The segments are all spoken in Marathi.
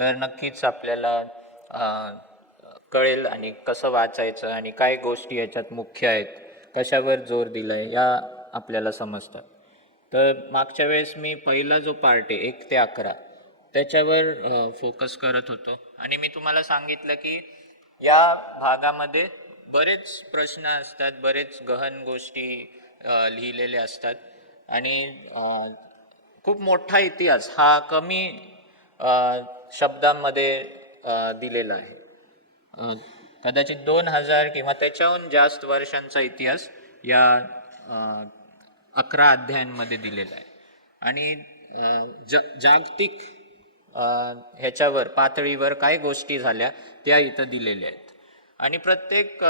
तर नक्कीच आपल्याला कळेल आणि कसं वाचायचं आणि काय गोष्टी याच्यात मुख्य आहेत, कशावर जोर दिला आहे, या आपल्याला समजतात. तर मागच्या वेळेस मी पहिला जो पार्ट आहे 1 ते 11 त्याच्यावर फोकस करत होतो आणि मी तुम्हाला सांगितलं की या भागामध्ये बरेच प्रश्न असतात, बरेच गहन गोष्टी लिहिलेल्या असतात आणि खूप मोठा इतिहास हा कमी शब्दांमध्ये दिलेला आहे. कदाचित 2000 किंवा त्याच्याहून जास्त वर्षांचा इतिहास या 11 अध्यायांमध्ये दिलेला आहे आणि जागतिक ह्याच्यावर पातळीवर काय गोष्टी झाल्या त्या इथं दिलेल्या आहेत आणि प्रत्येक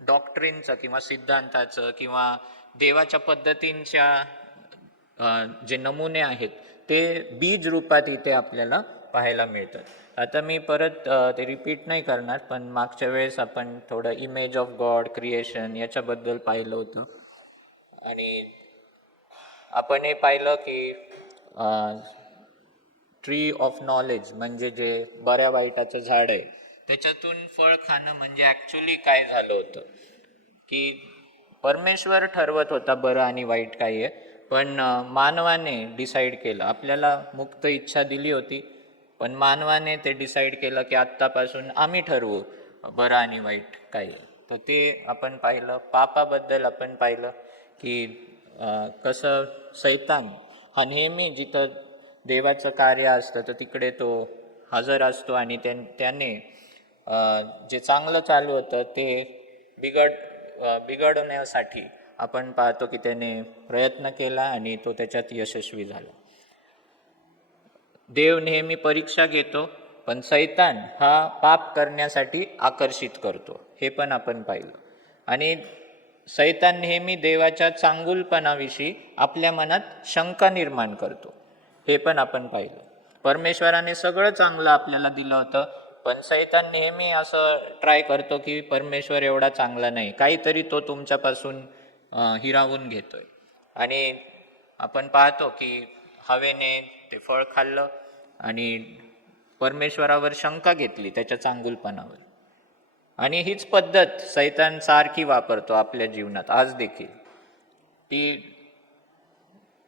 डॉक्ट्रिनचं किंवा सिद्धांताचं किंवा देवाच्या पद्धतींच्या जे नमुने आहेत ते बीज रूपात इथे आपल्याला पाहायला मिळतात. आता मी परत ते रिपीट नाही करणार, पण मागच्या वेळेस आपण थोडं इमेज ऑफ गॉड, क्रिएशन याच्याबद्दल पाहिलं होतं आणि आपण हे पाहिलं की ट्री ऑफ नॉलेज म्हणजे जे बऱ्या वाईटाचं झाड आहे त्याच्यातून फळ खाणं म्हणजे ॲक्च्युली काय झालं होतं की परमेश्वर ठरवत होता बरं आणि वाईट काय आहे, पण मानवाने डिसाईड केलं. आपल्याला मुक्त इच्छा दिली होती, पण मानवाने ते डिसाईड केलं की आत्तापासून आम्ही ठरवू बरं आणि वाईट काय आहे. तर ते आपण पाहिलं. पापाबद्दल आपण पाहिलं की कसं सैतान हा नेहमी जिथं देवाचं कार्य असतं तर तिकडे तो हजर असतो आणि त्याने जे चांगलं चालू होतं ते बिघडवण्यासाठी आपण पाहतो की त्याने प्रयत्न केला आणि तो त्याच्यात यशस्वी झाला. देव नेहमी परीक्षा घेतो, पण सैतान हा पाप करण्यासाठी आकर्षित करतो, हे पण आपण पाहिलं. आणि सैतान नेहमी देवाच्या चांगुलपणाविषयी आपल्या मनात शंका निर्माण करतो, हे पण आपण पाहिलं. परमेश्वराने सगळं चांगलं आपल्याला दिलं होतं, पण सैतान नेहमी असं ट्राय करतो की परमेश्वर एवढा चांगला नाही, काहीतरी तो तुमच्यापासून हिरावून घेतोय. आणि आपण पाहतो की हवेने ते फळ खाल्लं आणि परमेश्वरावर शंका घेतली त्याच्या चांगुलपणावर. आणि हीच पद्धत सैतान सारखी वापरतो आपल्या जीवनात आज देखील.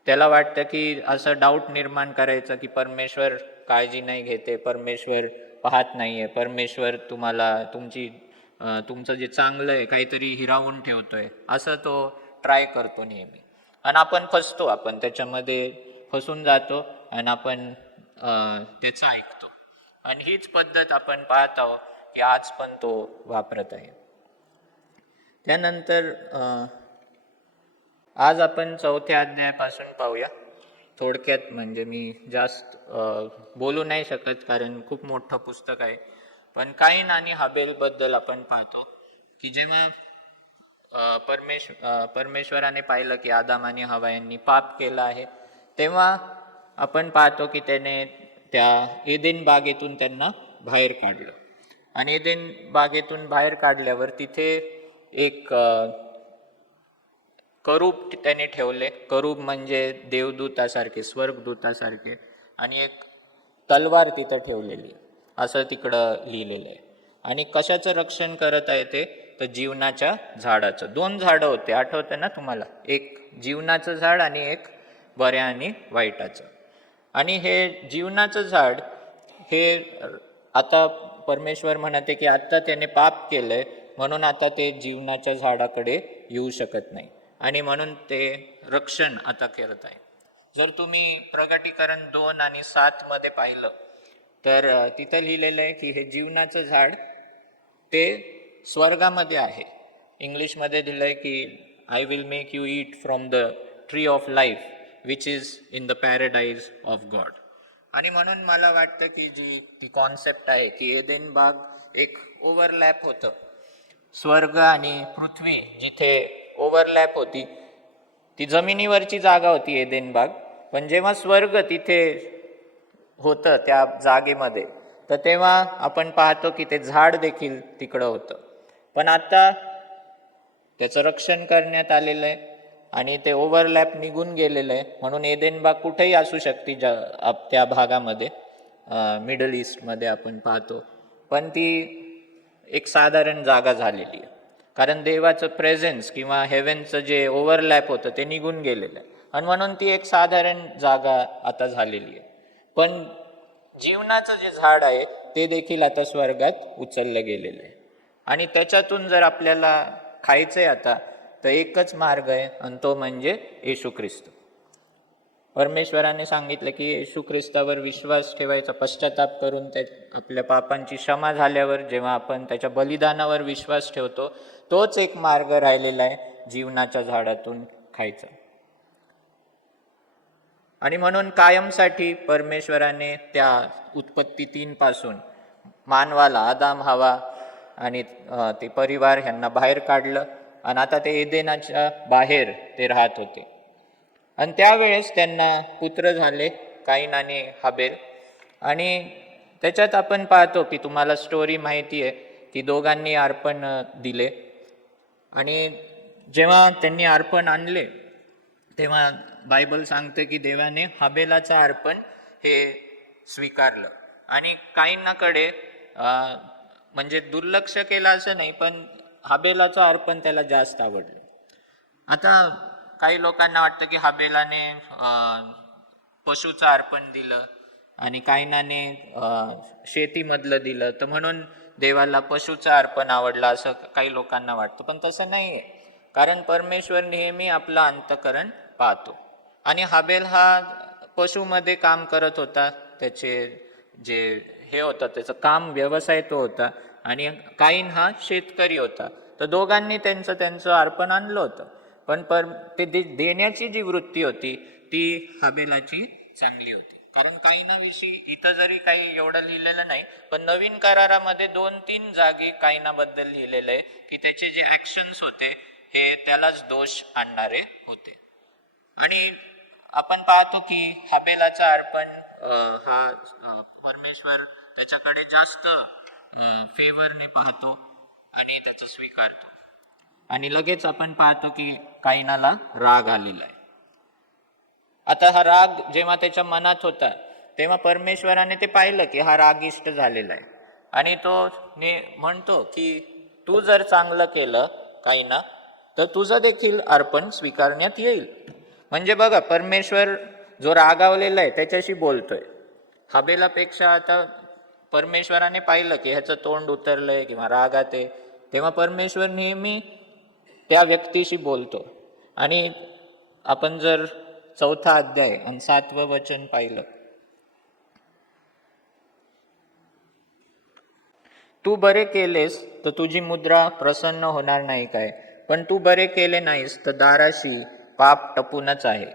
त्याला वाटतं की असं डाऊट निर्माण करायचं की परमेश्वर काळजी नाही घेते, परमेश्वर पाहत नाहीये, परमेश्वर तुम्हाला तुमचं जे चांगलं आहे काहीतरी हिरावून ठेवतोय, असं तो ट्राय करतो नेहमी. आणि आपण फसतो, आपण त्याच्यामध्ये फसून जातो आणि आपण त्याचं ऐकतो. आणि हीच पद्धत आपण पाहत आहोत की आज पण तो वापरत आहे. त्यानंतर आज आपण 4थ्या अध्यायापासून पाहूया थोडक्यात. म्हणजे मी जास्त बोलू नाही शकत कारण खूप मोठं पुस्तक आहे. पण काईन आणि हाबेलबद्दल आपण पाहतो की जेव्हा परमेश्वराने पाहिलं की आदाम आणि हवा यांनी पाप केलं आहे, तेव्हा आपण पाहतो की त्याने त्या एदेन बागेतून त्यांना बाहेर काढलं. आणि एदेन बागेतून बाहेर काढल्यावर तिथे एक करूब त्याने ठेवले. करूब म्हणजे देवदूतासारखे, स्वर्गदूतासारखे, आणि एक तलवार तिथं ठेवलेली, असं तिकडं लिहिलेलं आहे. आणि कशाचं रक्षण करत आहे ते, तर जीवनाच्या झाडाचं. 2 झाडं होते, आठवतं ना तुम्हाला, एक जीवनाचं झाड आणि एक बऱ्या आणि वाईटाचं. आणि हे जीवनाचं झाड हे आता परमेश्वर म्हणते की आता त्याने पाप केलंय म्हणून आता ते जीवनाच्या झाडाकडे येऊ शकत नाही आणि म्हणून ते रक्षण आता करत आहे. जर तुम्ही प्रगटीकरण 2 आणि 7 मध्ये पाहिलं तर तिथं लिहिलेलं आहे की हे जीवनाचं झाड ते स्वर्गामध्ये आहे. इंग्लिशमध्ये दिलंय की I will make you eat from the tree of life which is in the paradise of God. आणि म्हणून मला वाटतं की ती कॉन्सेप्ट आहे की एदेन बाग एक ओव्हरलॅप होतं. स्वर्ग आणि पृथ्वी जिथे ओव्हरलॅप होती, ती जमिनीवरची जागा होती एदेन बाग. पण जेव्हा स्वर्ग तिथे होतं त्या जागेमध्ये, तर तेव्हा आपण पाहतो की ते झाड देखील तिकडं होतं. पण आता त्याचं रक्षण करण्यात आलेलं आहे आणि ते ओव्हरलॅप निघून गेलेलं आहे, म्हणून एदेन बाग कुठेही असू शकते त्या भागामध्ये. मिडल ईस्टमध्ये आपण पाहतो, पण ती एक साधारण जागा झालेली आहे. कारण देवाचं प्रेझेन्स किंवा हेव्हनचं जे ओव्हरलॅप होतं ते निघून गेलेलं आहे, आणि म्हणून ती एक साधारण जागा आता झालेली आहे. पण जीवनाचं जे झाड आहे ते देखील आता स्वर्गात उचललं गेलेलं आहे, आणि त्याच्यातून जर आपल्याला खायचंय आता, तर एकच मार्ग आहे, आणि तो म्हणजे येशू ख्रिस्त. परमेश्वराने सांगितलं की येशू ख्रिस्तावर विश्वास ठेवायचा, पश्चाताप करून आपल्या पापांची क्षमा झाल्यावर जेव्हा आपण त्याच्या बलिदानावर विश्वास ठेवतो, तोच एक मार्ग राहिलेला आहे जीवनाच्या झाडातून खायचा. आणि म्हणून कायमसाठी परमेश्वराने त्या उत्पत्ती 3 पासून मानवाला, आदाम, हवा आणि ते परिवार ह्यांना बाहेर काढलं, आणि आता ते एदेनाच्या बाहेर ते राहत होते. आणि त्यावेळेस त्यांना पुत्र झाले, काईन आणि हाबेल. आणि त्याच्यात आपण पाहतो की तुम्हाला स्टोरी माहिती आहे की दोघांनी अर्पण दिले, आणि जेव्हा त्यांनी अर्पण आणले तेव्हा बायबल सांगते की देवाने हाबेलाचं अर्पण हे स्वीकारलं, आणि काहींनाकडे म्हणजे दुर्लक्ष केलं असं नाही, पण हाबेलाचं अर्पण त्याला जास्त आवडलं. आता काही लोकांना वाटतं की हाबेलाने पशुचं अर्पण दिलं आणि कायनाने शेतीमधलं दिलं, तर म्हणून देवाला पशुचं अर्पण आवडलं असं काही लोकांना वाटतं. पण तसं नाही आहे, कारण परमेश्वर नेहमी आपलं अंतःकरण पाहतो. आणि हाबेल हा पशुमध्ये काम करत होता, त्याचे जे हे होतं त्याचं काम, व्यवसाय तो होता, आणि काईन हा शेतकरी होता. तर दोघांनी त्यांचं अर्पण आणलं होतं, पण ते देण्याची जी वृत्ती होती ती हाबेलाची चांगली होती. कारण काईनाविषयी इथं जरी काही एवढं लिहिलेलं नाही, पण नवीन करारामध्ये 2-3 जागी काईनाबद्दल लिहिलेलं आहे की त्याचे जे ऍक्शन्स होते हे त्यालाच दोष आणणारे होते. आणि आपण पाहतो की हाबेलाचा अर्पण हा परमेश्वर त्याच्याकडे जास्त फेवरने पाहतो आणि त्याचं स्वीकारतो. आणि लगेच आपण पाहतो की काईनाला राग आलेला आहे. आता हा राग जेव्हा त्याच्या मनात होता तेव्हा परमेश्वराने ते पाहिलं की हा रागिष्ट झालेला आहे, आणि तो म्हणतो की तू जर चांगलं केलं काईना, तर तुझं देखील अर्पण स्वीकारण्यात येईल. म्हणजे बघा, परमेश्वर जो रागावलेला आहे त्याच्याशी बोलतोय. हाबेलापेक्षा आता परमेश्वराने पाहिलं की ह्याचं तोंड उतरलंय किंवा रागात आहे, तेव्हा परमेश्वर नेहमी त्या व्यक्तीशी बोलतो. आणि आपण जर 4था अध्याय आणि 7वं वचन पाहिलं, तू बरे केलेस तर तुझी मुद्रा प्रसन्न होणार नाही काय, पण तू बरे केले नाहीस तर दाराशी पाप टपूनच आहे,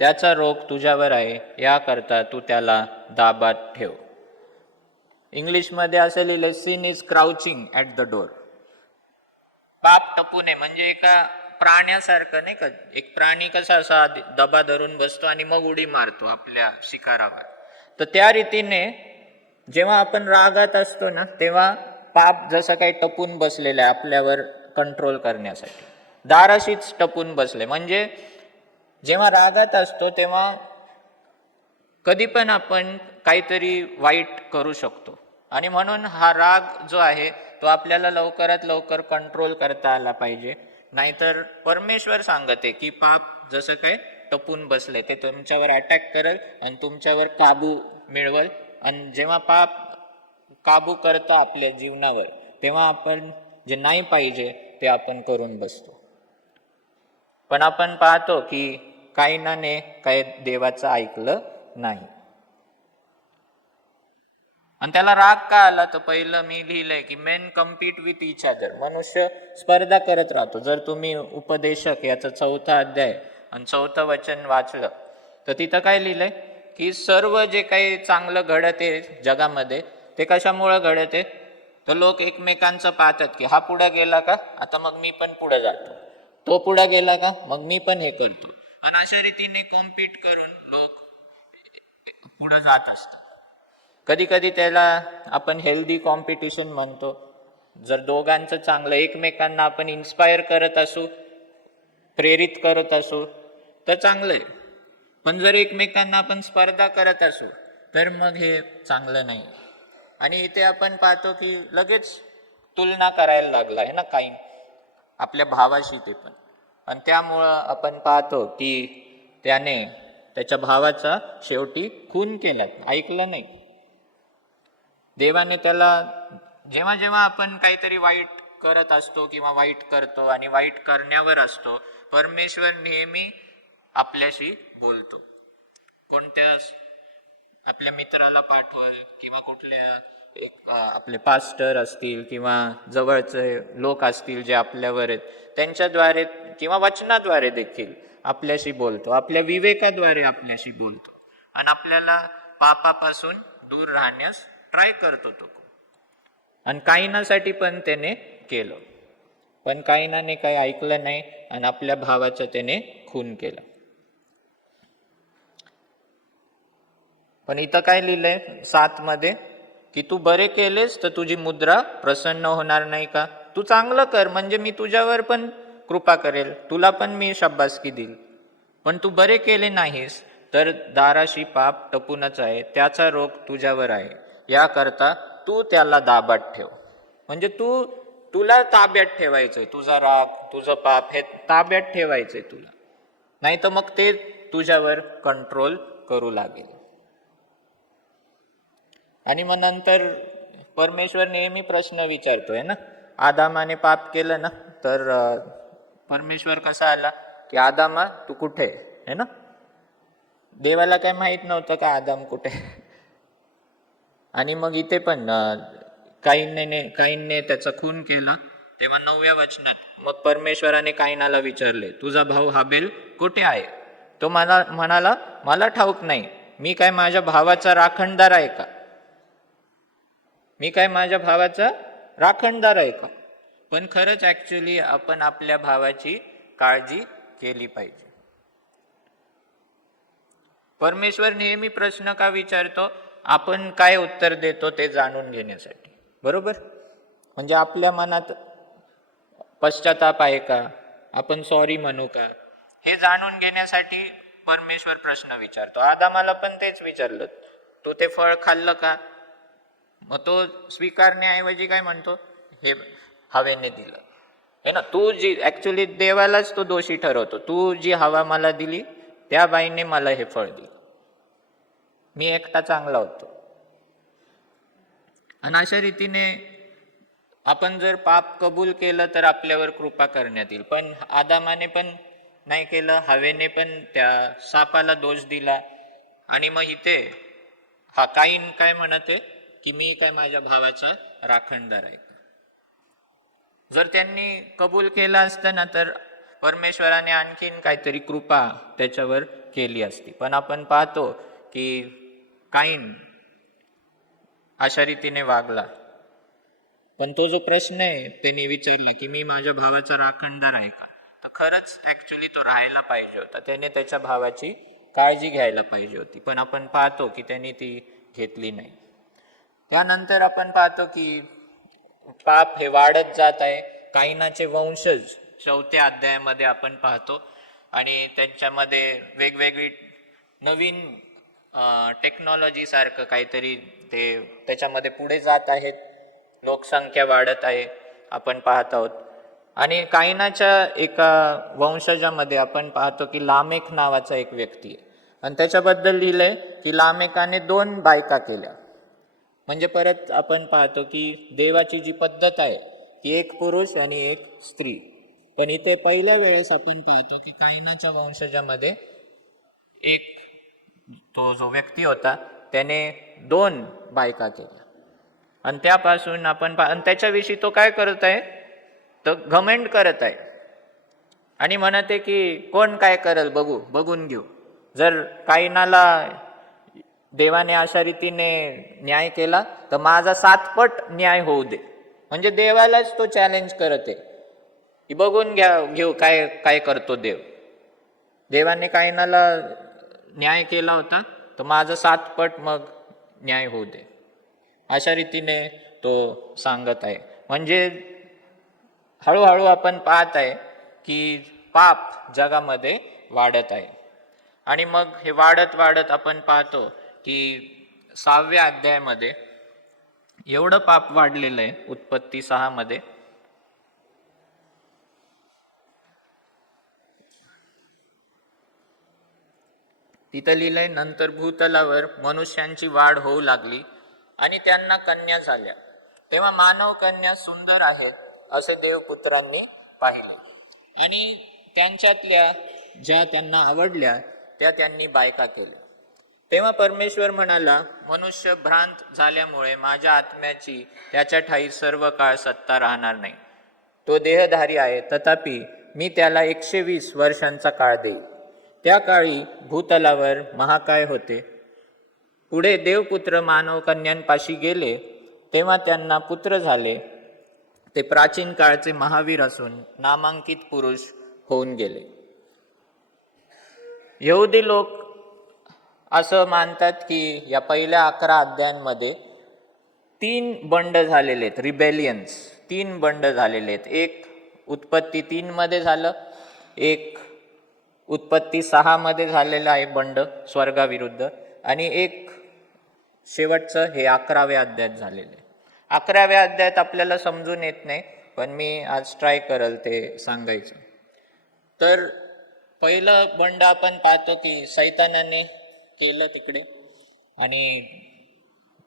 त्याचा रोग तुझ्यावर आहे, याकरता तू त्याला दाबात ठेव. इंग्लिशमध्ये असं लिहिलं, sin is crouching at the door. पाप टपू नये म्हणजे एका प्राण्यासारखं नाही का, एक प्राणी कसा असा दबा धरून बसतो आणि मग उडी मारतो आपल्या शिकारावर, तर त्या रीतीने जेव्हा आपण रागात असतो ना, तेव्हा पाप जसं काही टपून बसलेलं आहे आपल्यावर कंट्रोल करण्यासाठी, दाराशीच टपून बसले. म्हणजे जेव्हा रागात असतो तेव्हा कधी पण आपण काहीतरी वाईट करू शकतो, आणि म्हणून हा राग जो आहे तो आपल्याला लवकरात लवकर कंट्रोल करता आला पाहिजे. नाहीतर परमेश्वर सांगते की पाप जसं काय टपून बसले ते तुमच्यावर अटॅक करेल आणि तुमच्यावर काबू मिळवेल. आणि जेव्हा पाप काबू करतो आपल्या जीवनावर, तेव्हा आपण जे नाही पाहिजे ते आपण करून बसतो. पण आपण पाहतो की काईनाने काही देवाचं ऐकलं नाही, आणि त्याला राग का आला, तर पहिलं मी लिहिलंय की main compete with each other. मनुष्य स्पर्धा करत राहतो. जर तुम्ही उपदेशक याचा 4था अध्याय आणि 4थं वचन वाचलं, तर तिथं काय लिहिलंय की सर्व जे काही चांगलं घडत आहे जगामध्ये ते कशामुळं घडत आहे, तर लोक एकमेकांचं पाहतात की हा पुढे गेला का, आता मग मी पण पुढे जातो, तो पुढे गेला का, मग मी पण हे करतो. आणि अशा रीतीने कॉम्पीट करून लोक पुढे जात असतात. कधी कधी त्याला आपण हेल्दी कॉम्पिटिशन म्हणतो. जर दोघांचं चांगलं, एकमेकांना आपण इन्स्पायर करत असू, प्रेरित करत असू, तर चांगलं आहे. पण जर एकमेकांना आपण स्पर्धा करत असू तर मग हे चांगलं नाही. आणि इथे आपण पाहतो की लगेच तुलना करायला लागला आहे ना काईन आपल्या भावाशी ते पण. आणि त्यामुळं आपण पाहतो की त्याने त्याच्या भावाचा शेवटी खून केला, ऐकलं नाही. देवाने त्याला, जेव्हा जेव्हा आपण काहीतरी वाईट करत असतो किंवा वाईट करतो आणि वाईट करण्यावर असतो, परमेश्वर नेहमी आपल्याशी बोलतो. कोणत्या आपल्या मित्राला पाठवल किंवा कुठल्या आपले पास्टर असतील किंवा जवळचे लोक असतील जे आपल्यावर आहेत, त्यांच्याद्वारे किंवा वचनाद्वारे देखील आपल्याशी बोलतो, आपल्या विवेकाद्वारे आपल्याशी बोलतो आणि आपल्याला पापापासून दूर राहण्यास ट्राय करतो तो. आणि कायनासाठी पण त्याने केलं, पण कायनाने काही ऐकलं नाही आणि आपल्या भावाचं त्याने खून केलं. पण इथं काय लिहिलंय 7 मध्ये की तू बरे केलेस तर तुझी मुद्रा प्रसन्न होणार नाही का? तू चांगलं कर म्हणजे मी तुझ्यावर पण कृपा करेल, तुला पण मी शाबासकी देईल. पण तू बरे केले नाहीस तर दाराशी पाप टपूनच आहे, त्याचा रोग तुझ्यावर आहे. याकरता तू त्याला दाबात ठेव. म्हणजे तुला ताब्यात ठेवायचंय, तुझा राग तुझं पाप हे ताब्यात ठेवायचंय तुला, नाही तर मग ते तुझ्यावर कंट्रोल करू लागेल. आणि मग नंतर परमेश्वर नेहमी प्रश्न विचारतोय ना, आदामाने पाप केलं ना, तर परमेश्वर कसा आला की आदामा तू कुठे आहे ना. देवाला काय माहित नव्हतं का आदाम कुठे. आणि मग इथे पण काईनने त्याचा खून केला, तेव्हा 9व्या वचनात मग परमेश्वराने काईनाला विचारले, तुझा भाऊ हाबेल कुठे आहे? तो म्हणाला मला ठाऊक नाही, मी काय माझ्या भावाचा राखणदार आहे का? मी काय माझ्या भावाचा राखणदार आहे का? पण खरंच ऍक्च्युली आपण आपल्या भावाची काळजी केली पाहिजे. परमेश्वर नेहमी प्रश्न का विचारतो? आपण काय उत्तर देतो ते जाणून घेण्यासाठी, बरोबर? म्हणजे आपल्या मनात पश्चाताप आहे का, आपण सॉरी म्हणू का, हे जाणून घेण्यासाठी परमेश्वर प्रश्न विचारतो. आदामाला पण तेच विचारलं, तू ते फळ खाल्लं का? मग तो स्वीकारण्याऐवजी काय म्हणतो, हे हवेने दिलं हे ना. तू जी ऍक्च्युली देवालाच तो दोषी ठरवतो, तू जी हवा मला दिली त्या बाईने मला हे फळ दिलं, मी एकटा चांगला होतो. आणि अशा रीतीने आपण जर पाप कबूल केलं तर आपल्यावर कृपा करण्यात येईल. पण आदामाने पण नाही केलं, हवेने पण त्या सापाला दोष दिला. आणि मग इथे हा काईन काय म्हणते की मी काय माझ्या भावाचा राखणदार आहे. जर त्यांनी कबूल केलं असतं ना तर परमेश्वराने आणखीन काहीतरी कृपा त्याच्यावर केली असती. पण आपण पाहतो की काईन अशा रीतीने वागला. पण तो जो प्रश्न आहे त्यांनी विचारला की मी माझ्या भावाचा राखणदार आहे का, तर खरंच ऍक्च्युली तो राहायला पाहिजे होता, त्याने त्याच्या भावाची काळजी घ्यायला पाहिजे होती. पण आपण पाहतो की त्यांनी ती घेतली नाही. त्यानंतर आपण पाहतो की पाप हे वाढत जात आहे. काईनाचे वंशज 4थ्या अध्यायामध्ये आपण पाहतो आणि त्यांच्यामध्ये वेगवेगळी नवीन टेक्नॉलॉजी सारखं काहीतरी ते त्याच्यामध्ये पुढे जात आहेत, लोकसंख्या वाढत आहे आपण पाहत आहोत. आणि काईनाच्या एका वंशजामध्ये आपण पाहतो की लामेक नावाचा एक व्यक्ती आहे आणि त्याच्याबद्दल लिहिलंय की लामेकाने 2 बायका केल्या. म्हणजे परत आपण पाहतो की देवाची जी पद्धत आहे ती एक पुरुष आणि एक स्त्री. पण इथे पहिल्या वेळेस आपण पाहतो की काईनाच्या वंशजामध्ये एक तो जो व्यक्ती होता त्याने 2 बायका केल्या. आणि त्यापासून आपण आणि त्याच्याविषयी तो काय करत आहे, तर घमेंड करत आहे आणि म्हणते की कोण काय करेल बघून घेऊ. जर काईनाला देवाने अशा रीतीने न्याय केला तर माझा 7 पट न्याय होऊ दे. म्हणजे देवालाच तो चॅलेंज करत आहे की बघून घेऊ काय काय करतो देव. देवाने काईनाला न्याय केला होता तर माझा 7 पट मग न्याय होऊ दे, अशा रीतीने तो सांगत आहे. म्हणजे हळूहळू आपण पाहत आहे की पाप जगामध्ये वाढत आहे. आणि मग हे वाढत वाढत आपण पाहतो की 6व्या अध्यायामध्ये एवढं पाप वाढलेलं आहे उत्पत्ती 6 मध्ये. तिथं लिहिलंय, नंतर भूतलावर मनुष्यांची वाढ होऊ लागली आणि त्यांना कन्या झाल्या. तेव्हा मानव कन्या सुंदर आहेत असे देवपुत्रांनी पाहिले आणि त्यांच्यातल्या ज्या त्यांना आवडल्या त्या त्यांनी बायका केल्या. तेव्हा परमेश्वर म्हणाला, मनुष्य भ्रांत झाल्यामुळे माझ्या आत्म्याची त्याच्या ठाई सर्व काळ सत्ता राहणार नाही. तो देहधारी आहे, तथापि मी त्याला 120 वर्षांचा काळ देईल. त्या काळी भूतलावर महाकाय होते. पुढे देवपुत्र मानव कन्यांपाशी गेले, तेव्हा त्यांना पुत्र झाले. ते प्राचीन काळचे महावीर असून नामांकित पुरुष होऊन गेले. यहुदी लोक असं मानतात की या पहिल्या 11 अध्यायांमध्ये 3 बंड झालेले आहेत, रिबेलियन्स. 3 बंड झालेले आहेत. एक उत्पत्ती 3 मध्ये झालं, एक उत्पत्ती 6 मध्ये झालेलं आहे बंड स्वर्गाविरुद्ध, आणि एक शेवटचं हे 11व्या अध्यायात झालेलं आहे. 11व्या अध्यायात आपल्याला समजून येत नाही, पण मी आज ट्राय करल ते सांगायचं. तर पहिलं बंड आपण पाहतो की सैतानाने केलं तिकडे, आणि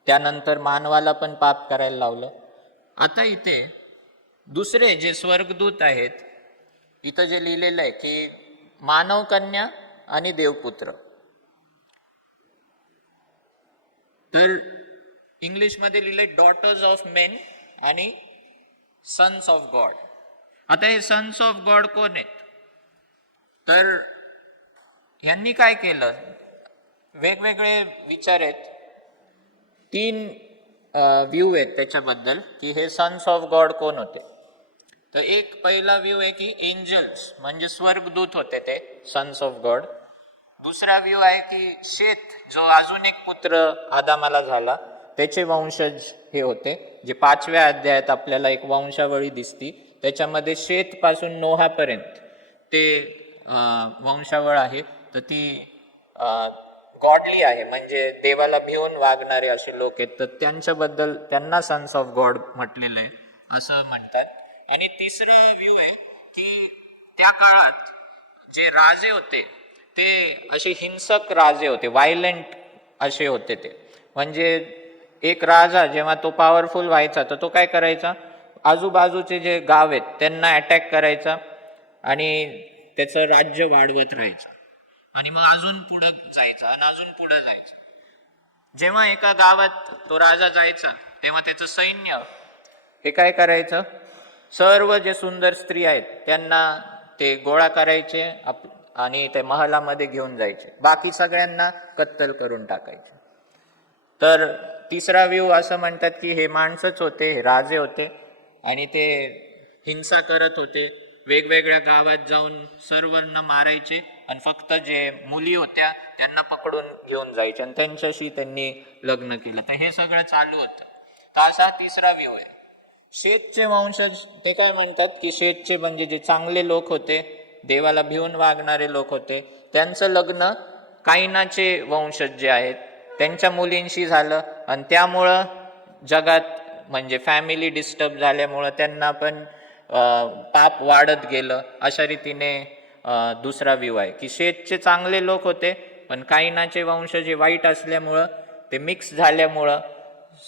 त्यानंतर मानवाला पण पाप करायला लावलं. आता इथे दुसरे जे स्वर्गदूत आहेत, इथं जे लिहिलेलं आहे की मानव कन्या आणि देवपुत्र. तर इंग्लिशमध्ये लिहिलंय डॉटर्स ऑफ मेन आणि सन्स ऑफ गॉड. आता हे सन्स ऑफ गॉड कोण आहेत? तर यांनी काय केलं, वेगवेगळे विचार आहेत, 3 व्ह्यू आहेत त्याच्याबद्दल की हे सन्स ऑफ गॉड कोण होते. तर एक पहिला व्ह्यू आहे की एंजल्स म्हणजे स्वर्गदूत होते ते सन्स ऑफ गॉड. दुसरा व्ह्यू आहे की शेत, जो अजून एक पुत्र आदामाला झाला, त्याचे वंशज हे होते, जे 5व्या अध्यायात आपल्याला एक वंशावळी दिसती. त्याच्यामध्ये शेत पासून नोहापर्यंत ते वंशावळ आहे. तर ती गॉडली आहे, म्हणजे देवाला भिवून वागणारे असे लोक आहेत. तर त्यांच्याबद्दल त्यांना सन्स ऑफ गॉड म्हटलेलं आहे असं म्हणतात. आणि तिसरा व्ह्यू आहे की त्या काळात जे राजे होते ते असे हिंसक राजे होते, व्हायलेंट असे होते ते. म्हणजे एक राजा जेव्हा तो पॉवरफुल व्हायचा तर तो काय करायचा, आजूबाजूचे जे गाव आहेत त्यांना अटॅक करायचा आणि त्याचं राज्य वाढवत राहायचं, आणि मग अजून पुढं जायचं आणि अजून पुढं जायचं. जेव्हा एका गावात तो राजा जायचा तेव्हा त्याचं सैन्य हे काय करायचं, सर्व जे सुंदर स्त्री आहेत त्यांना ते गोळा करायचे आणि ते महालामध्ये घेऊन जायचे, बाकी सगळ्यांना कत्तल करून टाकायचे. तर तिसरा व्ह्यू असं म्हणतात की हे माणसंच होते, हे राजे होते, आणि ते हिंसा करत होते, वेगवेगळ्या गावात जाऊन सर्वांना मारायचे आणि फक्त जे मुली होत्या त्यांना पकडून घेऊन जायचे आणि त्यांच्याशी त्यांनी लग्न केलं. तर हे सगळं चालू होतं. तर असा तिसरा व्ह्यू आहे. शेतचे वंशज ते काय म्हणतात की शेतचे म्हणजे जे चांगले लोक होते, देवाला भिवून वागणारे लोक होते, त्यांचं लग्न कायनाचे वंशज जे आहेत त्यांच्या मुलींशी झालं, आणि त्यामुळं जगात म्हणजे फॅमिली डिस्टर्ब झाल्यामुळं त्यांना पण पाप वाढत गेलं. अशा रीतीने दुसरा व्ह्यू आहे की शेतचे चांगले लोक होते, पण कायनाचे वंश जे वाईट असल्यामुळं ते मिक्स झाल्यामुळं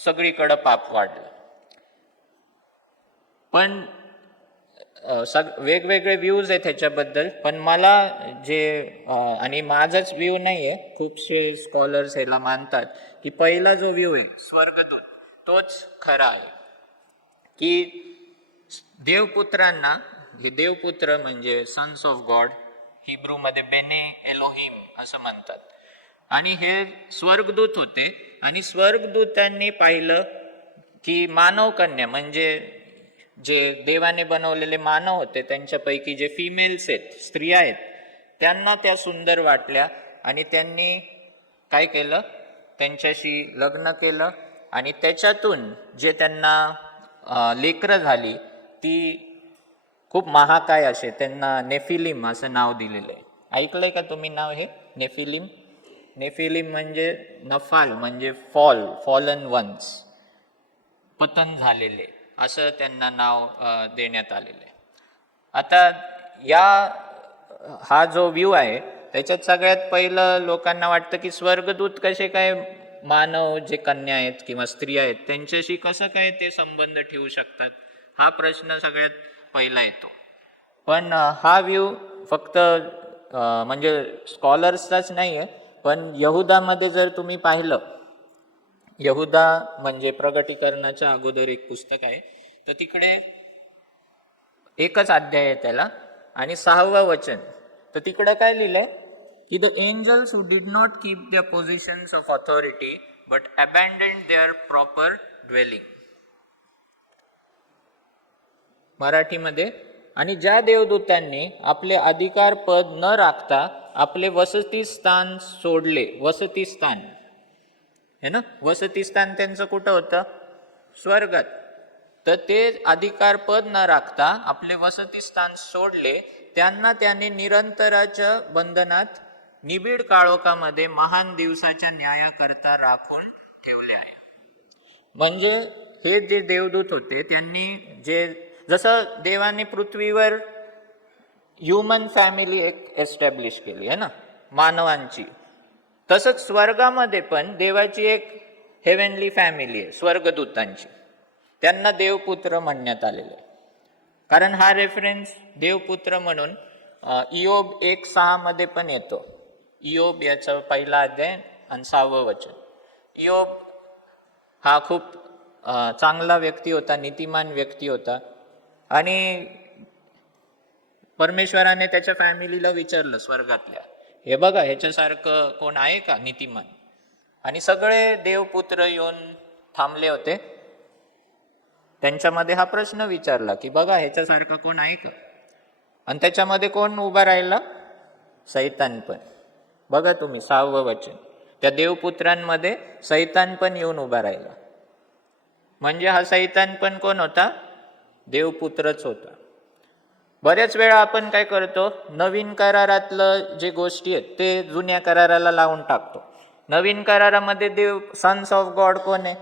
सगळीकडं पाप वाढलं. पण वेगवेगळे व्ह्यूज आहेत ह्याच्याबद्दल, पण मला जे आणि माझाच व्ह्यू नाही आहे, खूपसे स्कॉलर्स ह्याला मानतात की पहिला जो व्ह्यू आहे स्वर्गदूत तोच खरा आहे. की देवपुत्रांना, हे देवपुत्र म्हणजे सन्स ऑफ गॉड, हिब्रूमध्ये बेने एलोहिम असं म्हणतात, आणि हे स्वर्गदूत होते. आणि स्वर्गदूतांनी पाहिलं की मानव कन्या म्हणजे जे देवाने बनवलेले मानव होते त्यांच्यापैकी जे फिमेल्स आहेत, स्त्रिया आहेत, त्यांना त्या सुंदर वाटल्या आणि त्यांनी काय केलं, त्यांच्याशी लग्न केलं, आणि त्याच्यातून जे त्यांना लेकरं झाली ती खूप महाकाय असे, त्यांना नेफिलिम असं नाव दिलेलं आहे. ऐकलंय का तुम्ही नाव हे नेफिलिम? नेफिलिम म्हणजे नफाल म्हणजे फॉलन वन्स, पतन झालेले, असं त्यांना नाव देण्यात आलेलं आहे. आता हा जो व्ह्यू आहे त्याच्यात सगळ्यात पहिलं लोकांना वाटतं की स्वर्गदूत कसे काय मानव जे कन्या आहेत किंवा स्त्री आहेत त्यांच्याशी कसं काय ते संबंध ठेवू शकतात, हा प्रश्न सगळ्यात पहिला येतो. पण हा व्ह्यू फक्त म्हणजे स्कॉलर्सचाच नाही आहे, पण यहुदामध्ये जर तुम्ही पाहिलं, यहुदा म्हणजे प्रगटीकरणाच्या अगोदर एक पुस्तक आहे, तर तिकडे एकच अध्याय आहे त्याला आणि 6वं वचन, तर तिकडे काय लिहिलंय की the angels who did not keep their positions of authority but abandoned their proper dwelling. मराठीमध्ये, आणि ज्या देवदूतांनी आपले अधिकार पद न राखता आपले वसतिस्थान सोडले, वसतिस्थान है ना, वसतिस्थान त्यांचं कुठं होतं, स्वर्गात, तर ते अधिकार पद न राखता आपले वसतिस्थान सोडले, त्यांना त्याने निरंतराच्या बंधनात निबिड काळोखामध्ये महान दिवसाच्या न्यायाकरता राखून ठेवले आहे. म्हणजे हे जे देवदूत होते त्यांनी जे, जसं देवाने पृथ्वीवर ह्युमन फॅमिली एक एस्टॅब्लिश केली आहे ना मानवांची, तसंच स्वर्गामध्ये पण देवाची एक हेव्हनली फॅमिली आहे स्वर्गदूतांची, त्यांना देवपुत्र म्हणण्यात आलेले आहे. कारण हा रेफरन्स देवपुत्र म्हणून इयोब 1:6 मध्ये पण येतो. इयोब याचा पहिला अध्याय आणि 6वं वचन. इयोब हा खूप चांगला व्यक्ती होता, नीतिमान व्यक्ती होता, आणि परमेश्वराने त्याच्या फॅमिलीला विचारलं स्वर्गातल्या, हे बघा ह्याच्यासारखं कोण आहे का नीतिमान, आणि सगळे देवपुत्र येऊन थांबले होते. त्यांच्यामध्ये हा प्रश्न विचारला की बघा ह्याच्यासारखं कोण आहे का, आणि त्याच्यामध्ये कोण उभा राहिला, सैतान पण. बघा तुम्ही 6वं वचन, त्या देवपुत्रांमध्ये सैतान पण येऊन उभा राहिला. म्हणजे हा सैतान पण कोण होता, देवपुत्रच होता. बऱ्याच वेळा आपण काय करतो, नवीन करारातलं जे गोष्टी आहेत ते जुन्या कराराला लावून टाकतो. नवीन करारामध्ये देव सन्स ऑफ गॉड कोण आहे,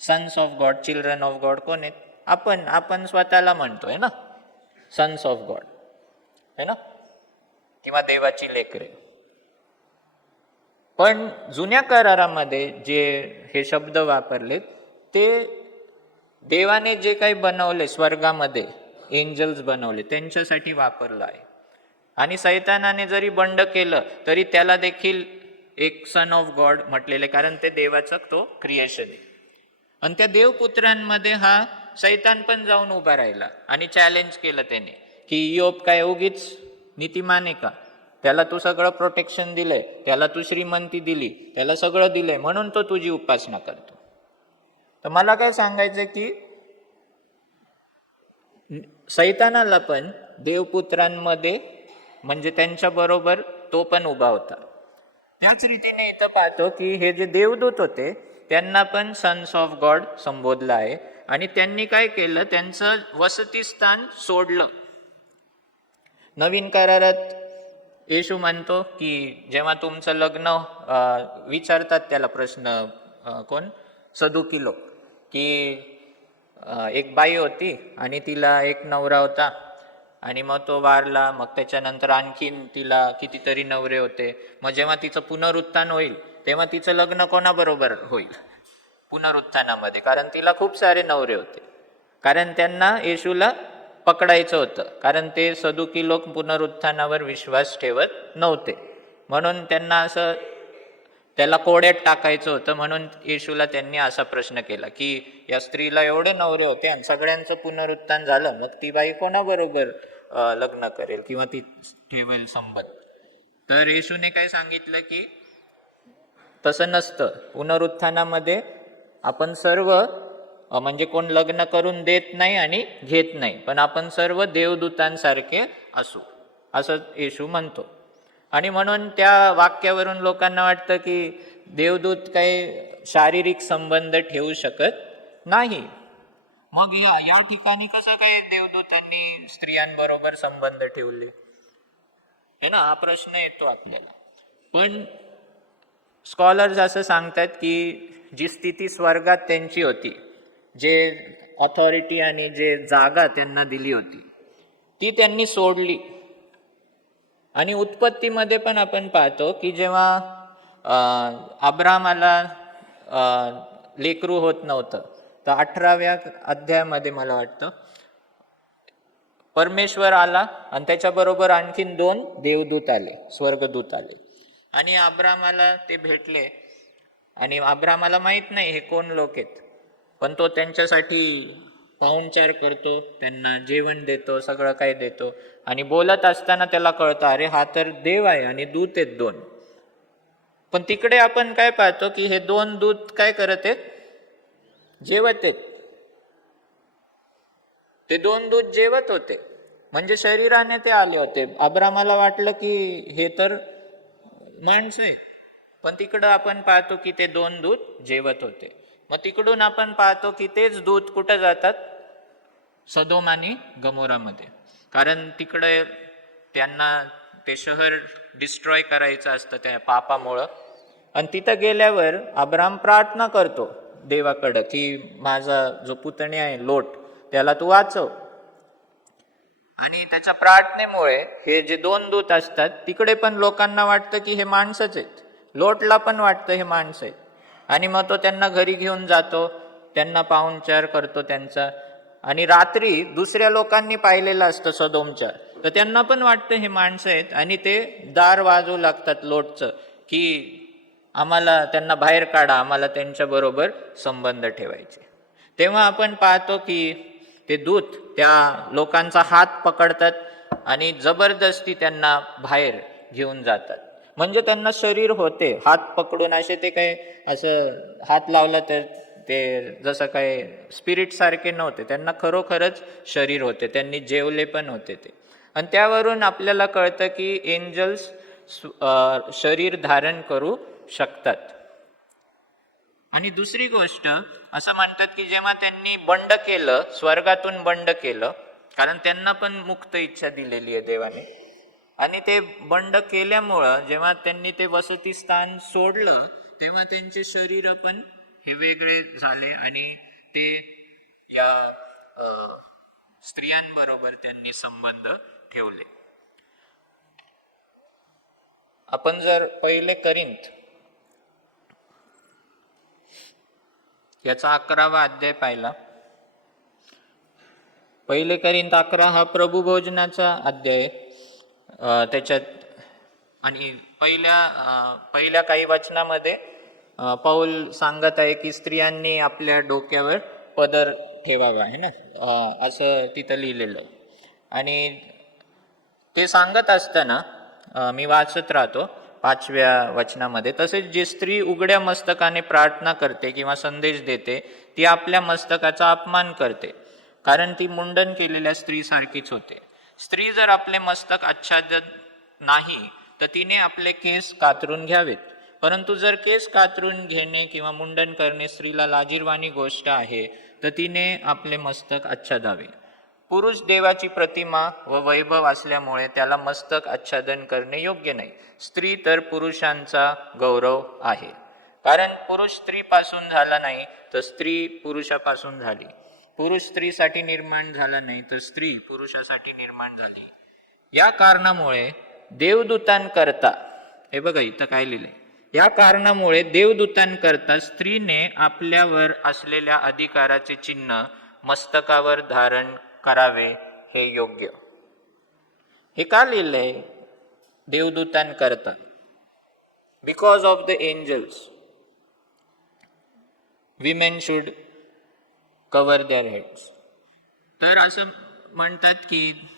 sons of God, children of God कोण आहेत, आपण स्वतःला म्हणतोय ना सन्स ऑफ गॉड, है ना, किंवा देवाची लेकरे. पण जुन्या करारामध्ये जे हे शब्द वापरलेत ते देवाने जे काही बनवले स्वर्गामध्ये, एंजल्स बनवले, त्यांच्यासाठी वापरलं आहे. आणि सैतानाने जरी बंड केलं तरी त्याला देखील एक सन ऑफ गॉड म्हटलेले, कारण ते देवाचा तो क्रिएशन आहे. आणि त्या देवपुत्रांमध्ये हा सैतान पण जाऊन उभा राहिला आणि चॅलेंज केलं त्याने की इयोब काय उगीच नीतिमान आहे का, त्याला तू सगळं प्रोटेक्शन दिलंय, त्याला तू श्रीमंती दिली, त्याला सगळं दिलंय, म्हणून तो तुझी उपासना करतो. तर मला काय सांगायचं की सैतानाला पण देवपुत्रांमध्ये म्हणजे त्यांच्या बरोबर तो पण उभा होता. त्याच रीतीने इथं पाहतो की हे जे देवदूत होते त्यांना पण सन्स ऑफ गॉड संबोधलं आहे, आणि त्यांनी काय केलं, त्यांचं वसतिस्थान सोडलं. नवीन करारात येशू म्हणतो की जेव्हा तुमचं लग्न विचारतात त्याला प्रश्न कोण, सदुकी लोक, की एक बाई होती आणि तिला एक नवरा होता आणि मग तो वारला, मग त्याच्यानंतर आणखीन तिला कितीतरी नवरे होते, मग जेव्हा तिचं पुनरुत्थान होईल तेव्हा तिचं लग्न कोणाबरोबर होईल, पुनरुत्थानामध्ये, कारण तिला खूप सारे नवरे होते, कारण त्यांना येशूला पकडायचं होतं, कारण ते सदुकी लोक पुनरुत्थानावर विश्वास ठेवत नव्हते, म्हणून त्यांना असं त्याला कोड्यात टाकायचं होतं. म्हणून येशूला त्यांनी असा प्रश्न केला की या स्त्रीला एवढे नवरे होते आणि सगळ्यांचं पुनरुत्थान झालं, मग ती बाई कोणाबरोबर लग्न करेल किंवा ती ठेवेल संबंध. तर येशूने काय सांगितलं की तसं नसतं, पुनरुत्थानामध्ये आपण सर्व म्हणजे कोण लग्न करून देत नाही आणि घेत नाही, पण आपण सर्व देवदूतांसारखे असू, असं येशू म्हणतो. आणि म्हणून त्या वाक्यावरून लोकांना वाटतं की देवदूत काही शारीरिक संबंध ठेवू शकत नाही. मग या ठिकाणी कसं काय देवदूतांनी स्त्रियांबरोबर संबंध ठेवले, हे ना, हा प्रश्न येतो आपल्याला. पण स्कॉलर्स असं सांगतात की जी स्थिती स्वर्गात त्यांची होती, जे ऑथॉरिटी आणि जे जागा त्यांना दिली होती, ती त्यांनी सोडली. आणि उत्पत्तीमध्ये पण आपण पाहतो की जेव्हा अब्रामाला लेकरू होत नव्हतं, तर 18व्या अध्यायामध्ये मला वाटतं परमेश्वर आला आणि त्याच्याबरोबर आणखीन 2 देवदूत आले, स्वर्गदूत आले आणि अब्रामाला ते भेटले. आणि अब्रामाला माहित नाही हे कोण लोक आहेत, पण तो त्यांच्यासाठी पाहुणचार करतो, त्यांना जेवण देतो, सगळं काही देतो. आणि बोलत असताना त्याला कळतं, अरे हा तर देव आहे आणि दूत आहेत 2. पण तिकडे आपण काय पाहतो की हे 2 दूत काय करत आहेत? जेवत आहेत. ते 2 दूत जेवत होते, म्हणजे शरीराने ते आले होते. अब्रामाला वाटलं की हे तर माणसं आहेत, पण तिकडं आपण पाहतो की ते 2 दूत जेवत होते. मग तिकडून आपण पाहतो की तेच दूत कुठं जातात? सदोम आणि गमोरामध्ये. कारण तिकडे त्यांना ते शहर डिस्ट्रॉय करायचं असतं त्या पापामुळं. आणि तिथं गेल्यावर अब्राम प्रार्थना करतो देवाकडं की माझा जो पुतणी आहे लोट, त्याला तू वाचव. आणि त्याच्या प्रार्थनेमुळे हे जे 2 दूत असतात, तिकडे पण लोकांना वाटतं की हे माणसंच आहेत, लोटला पण वाटतं हे माणसं आहेत. आणि मग तो त्यांना घरी घेऊन जातो, त्यांना पाहुणचार करतो त्यांचा. आणि रात्री दुसऱ्या लोकांनी पाहिलेलं असतं सदोमच्या, तर त्यांना पण वाटतं हे माणसं आहेत आणि ते दार वाजवू लागतात लोटचं की आम्हाला त्यांना बाहेर काढा, आम्हाला त्यांच्याबरोबर संबंध ठेवायचे. तेव्हा आपण पाहतो की ते दूत त्या लोकांचा हात पकडतात आणि जबरदस्ती त्यांना बाहेर घेऊन जातात. म्हणजे त्यांना शरीर होते, हात पकडून असे ते काय असं हात लावला तर ते जसं काय स्पिरिट सारखे नव्हते, त्यांना खरोखरच शरीर होते, त्यांनी जेवले पण होते ते. आणि त्यावरून आपल्याला कळतं की एंजल्स शरीर धारण करू शकतात. आणि दुसरी गोष्ट असं म्हणतात की जेव्हा त्यांनी बंड केलं, स्वर्गातून बंड केलं, कारण त्यांना पण मुक्त इच्छा दिलेली आहे देवाने, आणि ते बंड केल्यामुळं जेव्हा त्यांनी ते वसती स्थान सोडलं, तेव्हा त्यांचे शरीर पण हे वेगळे झाले आणि ते या स्त्रियांबरोबर त्यांनी संबंध ठेवले. आपण जर पहिले करिंथ याचा 11वा अध्याय पाहिला, पहिले करिंथ 11 हा प्रभू भोजनाचा अध्याय. त्याच्यात आणि पहिल्या काही वचनामध्ये पौल सांगत आहे की स्त्रियांनी आपल्या डोक्यावर पदर ठेवावा आहे ना, असं तिथं लिहिलेलं आहे. आणि ते सांगत असताना मी वाचत राहतो 5व्या वचनामध्ये, तसेच जी स्त्री उघड्या मस्तकाने प्रार्थना करते किंवा संदेश देते, ती आपल्या मस्तकाचा अपमान करते, कारण ती मुंडन केलेल्या स्त्रीसारखीच होते. स्त्री जर आपले मस्तक आच्छादत नाही, तर तिने आपले केस कातरून घ्यावेत. परंतु जर केस कातरून घेणे किंवा मुंडन करणे स्त्रीला लाजिरवाणी गोष्ट आहे, तर तिने आपले मस्तक आच्छादावे. पुरुष देवाची प्रतिमा व वैभव असल्यामुळे त्याला मस्तक आच्छादन करणे योग्य नाही. स्त्री तर पुरुषांचा गौरव आहे, कारण पुरुष स्त्रीपासून झाला नाही, तर स्त्री पुरुषापासून झाली. पुरुष स्त्रीसाठी निर्माण झाला नाही, तर स्त्री पुरुषासाठी निर्माण झाली. या कारणामुळे देवदूतांकरता, हे बघा इथं काय लिहिलंय, या कारणामुळे देवदूतांकरता स्त्रीने आपल्यावर असलेल्या अधिकाराचे चिन्ह मस्तकावर धारण करावे हे योग्य. हे का लिहिलंय? देवदूतांकरता, because of the angels women should cover their heads. तर असं म्हणतात की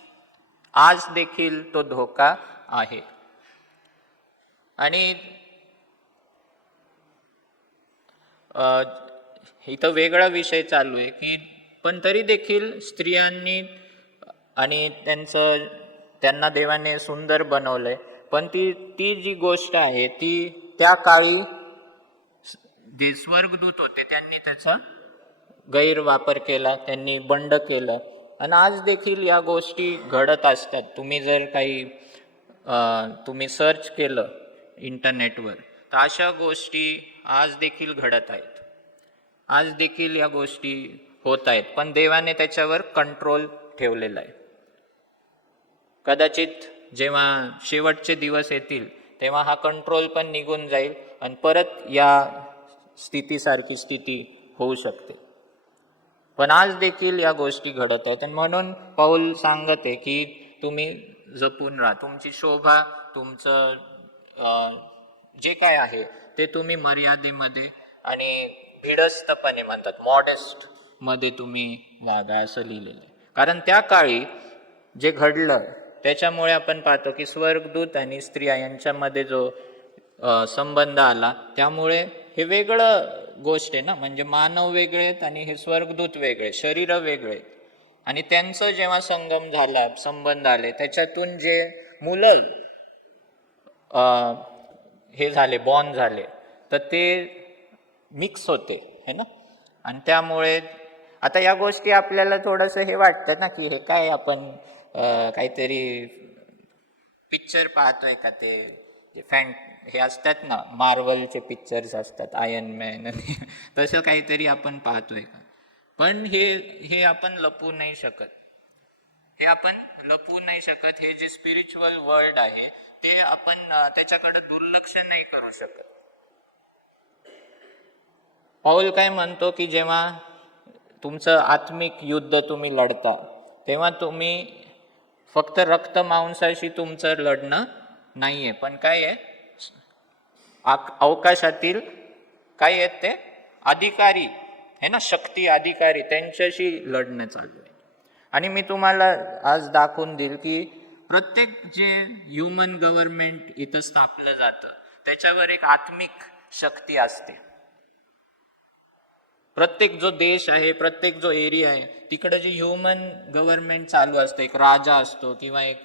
आज देखील तो धोका आहे. आणि इथं वेगळा विषय चालू आहे की पण तरी देखील स्त्रियांनी आणि त्यांना देवाने सुंदर बनवलंय, पण ती जी गोष्ट आहे ती त्या काळी जे स्वर्गदूत होते त्यांनी त्याचा गैरवापर केला, त्यांनी बंड केलं. आणि आज देखील या गोष्टी घडत असतात. तुम्ही जर काही तुम्ही सर्च केलं इंटरनेटवर, तर अशा गोष्टी आज देखील घडत आहेत, आज देखील या गोष्टी होत आहेत, पण देवाने त्याच्यावर कंट्रोल ठेवलेला आहे. कदाचित जेव्हा शेवटचे दिवस येतील तेव्हा हा कंट्रोल पण निघून जाईल आणि परत या स्थितीसारखी स्थिती होऊ शकते. पण आज देखील या गोष्टी घडत आहेत आणि म्हणून पौल सांगत आहे की तुम्ही जपून राहा, तुमची शोभा, तुमचं जे काय आहे ते तुम्ही मर्यादेमध्ये आणि भिडस्तपणे म्हणतात मॉडेस्ट मध्ये तुम्ही वागा, असं लिहिलेलं आहे. कारण त्या काळी जे घडलं त्याच्यामुळे आपण पाहतो की स्वर्गदूत आणि स्त्रिया यांच्यामध्ये जो संबंध आला, त्यामुळे हे वेगळं गोष्ट आहे ना, म्हणजे मानव वेगळे आहेत आणि हे स्वर्गदूत वेगळे, शरीर वेगळे, आणि त्यांचं जेव्हा संगम झाला, संबंध आले, त्याच्यातून जे मुलं हे झाले, बॉर्न झाले, तर ते मिक्स होते है ना. आणि त्यामुळे आता या गोष्टी आपल्याला थोडंसं हे वाटतं ना की हे काय आपण काहीतरी पिक्चर पाहतोय का, ते जे हे असतात ना, मार्वलचे पिक्चर्स असतात, आयर्न मॅन आणि तसं काहीतरी आपण पाहतोय का. पण हे आपण लपवू नाही शकत, हे आपण लपवू नाही शकत. हे जे स्पिरिच्युअल वर्ल्ड आहे ते आपण त्याच्याकडे दुर्लक्ष नाही करू शकत. पौल काय म्हणतो की जेव्हा तुमचं आत्मिक युद्ध तुम्ही लढता तेव्हा तुम्ही फक्त रक्त मांसाशी तुमचं लढणं नाहीये, पण काय आहे, अवकाशातील काय आहेत ते अधिकारी है ना, शक्ती अधिकारी, त्यांच्याशी लढणं चालू आहे. आणि मी तुम्हाला आज दाखवून देईल की प्रत्येक जे ह्युमन गव्हर्नमेंट इथं स्थापलं जातं त्याच्यावर एक आत्मिक शक्ती असते. प्रत्येक जो देश आहे, प्रत्येक जो एरिया आहे, तिकडे जे ह्युमन गव्हर्नमेंट चालू असतं, एक राजा असतो किंवा एक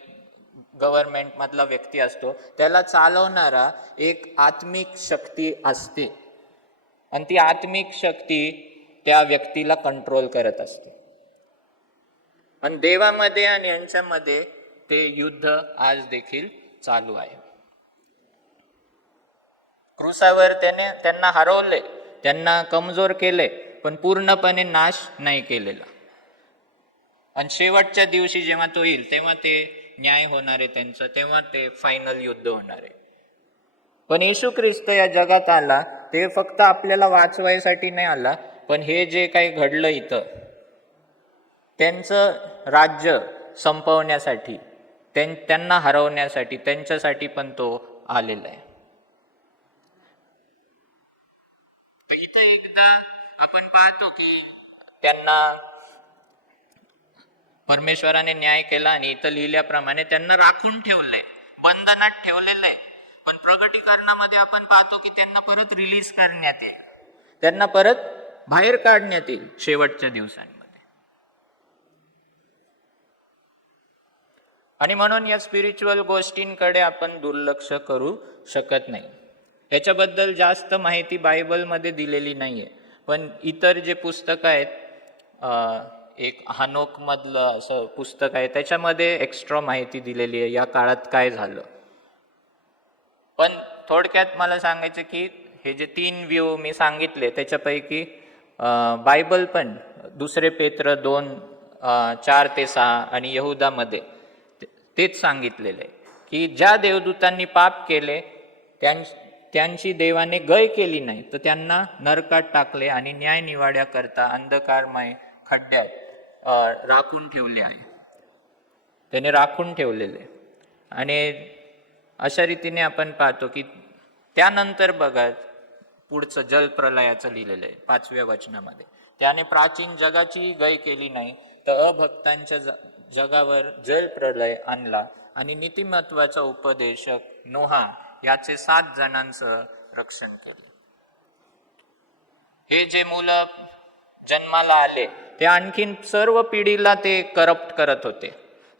गव्हर्नमेंट मधला व्यक्ती असतो, त्याला चालवणारा एक आत्मिक शक्ती असते आणि ती आत्मिक शक्ती त्या व्यक्तीला कंट्रोल करत असते. आणि देवामध्ये आणि यांच्यामध्ये ते युद्ध आज देखील चालू आहे. क्रूसावर त्यांना हरवले, त्यांना कमजोर केले, पण पूर्णपणे नाश नाही केलेला. आणि शेवटच्या दिवशी जेव्हा तो येईल तेव्हा ते न्याय होणार आहे त्यांचं, तेव्हा ते फायनल युद्ध होणार आहे. पण येशू ख्रिस्त या जगात आला ते फक्त आपल्याला वाचवायसाठी नाही आला, पण हे जे काही घडलं इथं त्यांचं राज्य संपवण्यासाठी, त्यांना हरवण्यासाठी, त्यांच्यासाठी पण तो आलेला आहे. तर इथं एकदा आपण पाहतो की त्यांना परमेश्वराने न्याय केला आणि इथं लिहिल्याप्रमाणे त्यांना राखून ठेवलंय, बंधनात ठेवलेलं आहे. पण प्रगटीकरणामध्ये आपण पाहतो की त्यांना परत रिलीज करण्यात येईल, त्यांना परत बाहेर काढण्यात येईल शेवटच्या दिवसांमध्ये. आणि म्हणून या स्पिरिच्युअल गोष्टींकडे आपण दुर्लक्ष करू शकत नाही. याच्याबद्दल जास्त माहिती बायबलमध्ये दिलेली नाहीये, पण इतर जे पुस्तकं आहेत, एक हानोक मधलं असं पुस्तक आहे, त्याच्यामध्ये एक्स्ट्रा माहिती दिलेली आहे या काळात काय झालं. पण थोडक्यात मला सांगायचं की हे जे 3 व्ह्यू मी सांगितले त्याच्यापैकी बायबल पण 2 पेत्र 2:4-6 आणि यहुदामध्ये तेच सांगितलेलं आहे की ज्या देवदूतांनी पाप केले त्यांची देवाने गय केली नाही, तर त्यांना नरकात टाकले आणि न्याय निवाड्या करता अंधकारमय खड्ड्यात राखून ठेवले आहे, त्याने राखून ठेवलेले. आणि अशा रीतीने आपण पाहतो की त्यानंतर बघा पुढचं जलप्रलयाचं लिहिलेलं आहे 5व्या वचनामध्ये, त्याने प्राचीन जगाची गय केली नाही तर अभक्तांच्या जगावर जलप्रलय आणला आणि नीतिमत्वाचा उपदेशक नोहा याचे 7 जणांचं रक्षण केले. हे जे मुलं जन्माला आले ते आणखीन सर्व पिढीला ते करप्ट करत होते,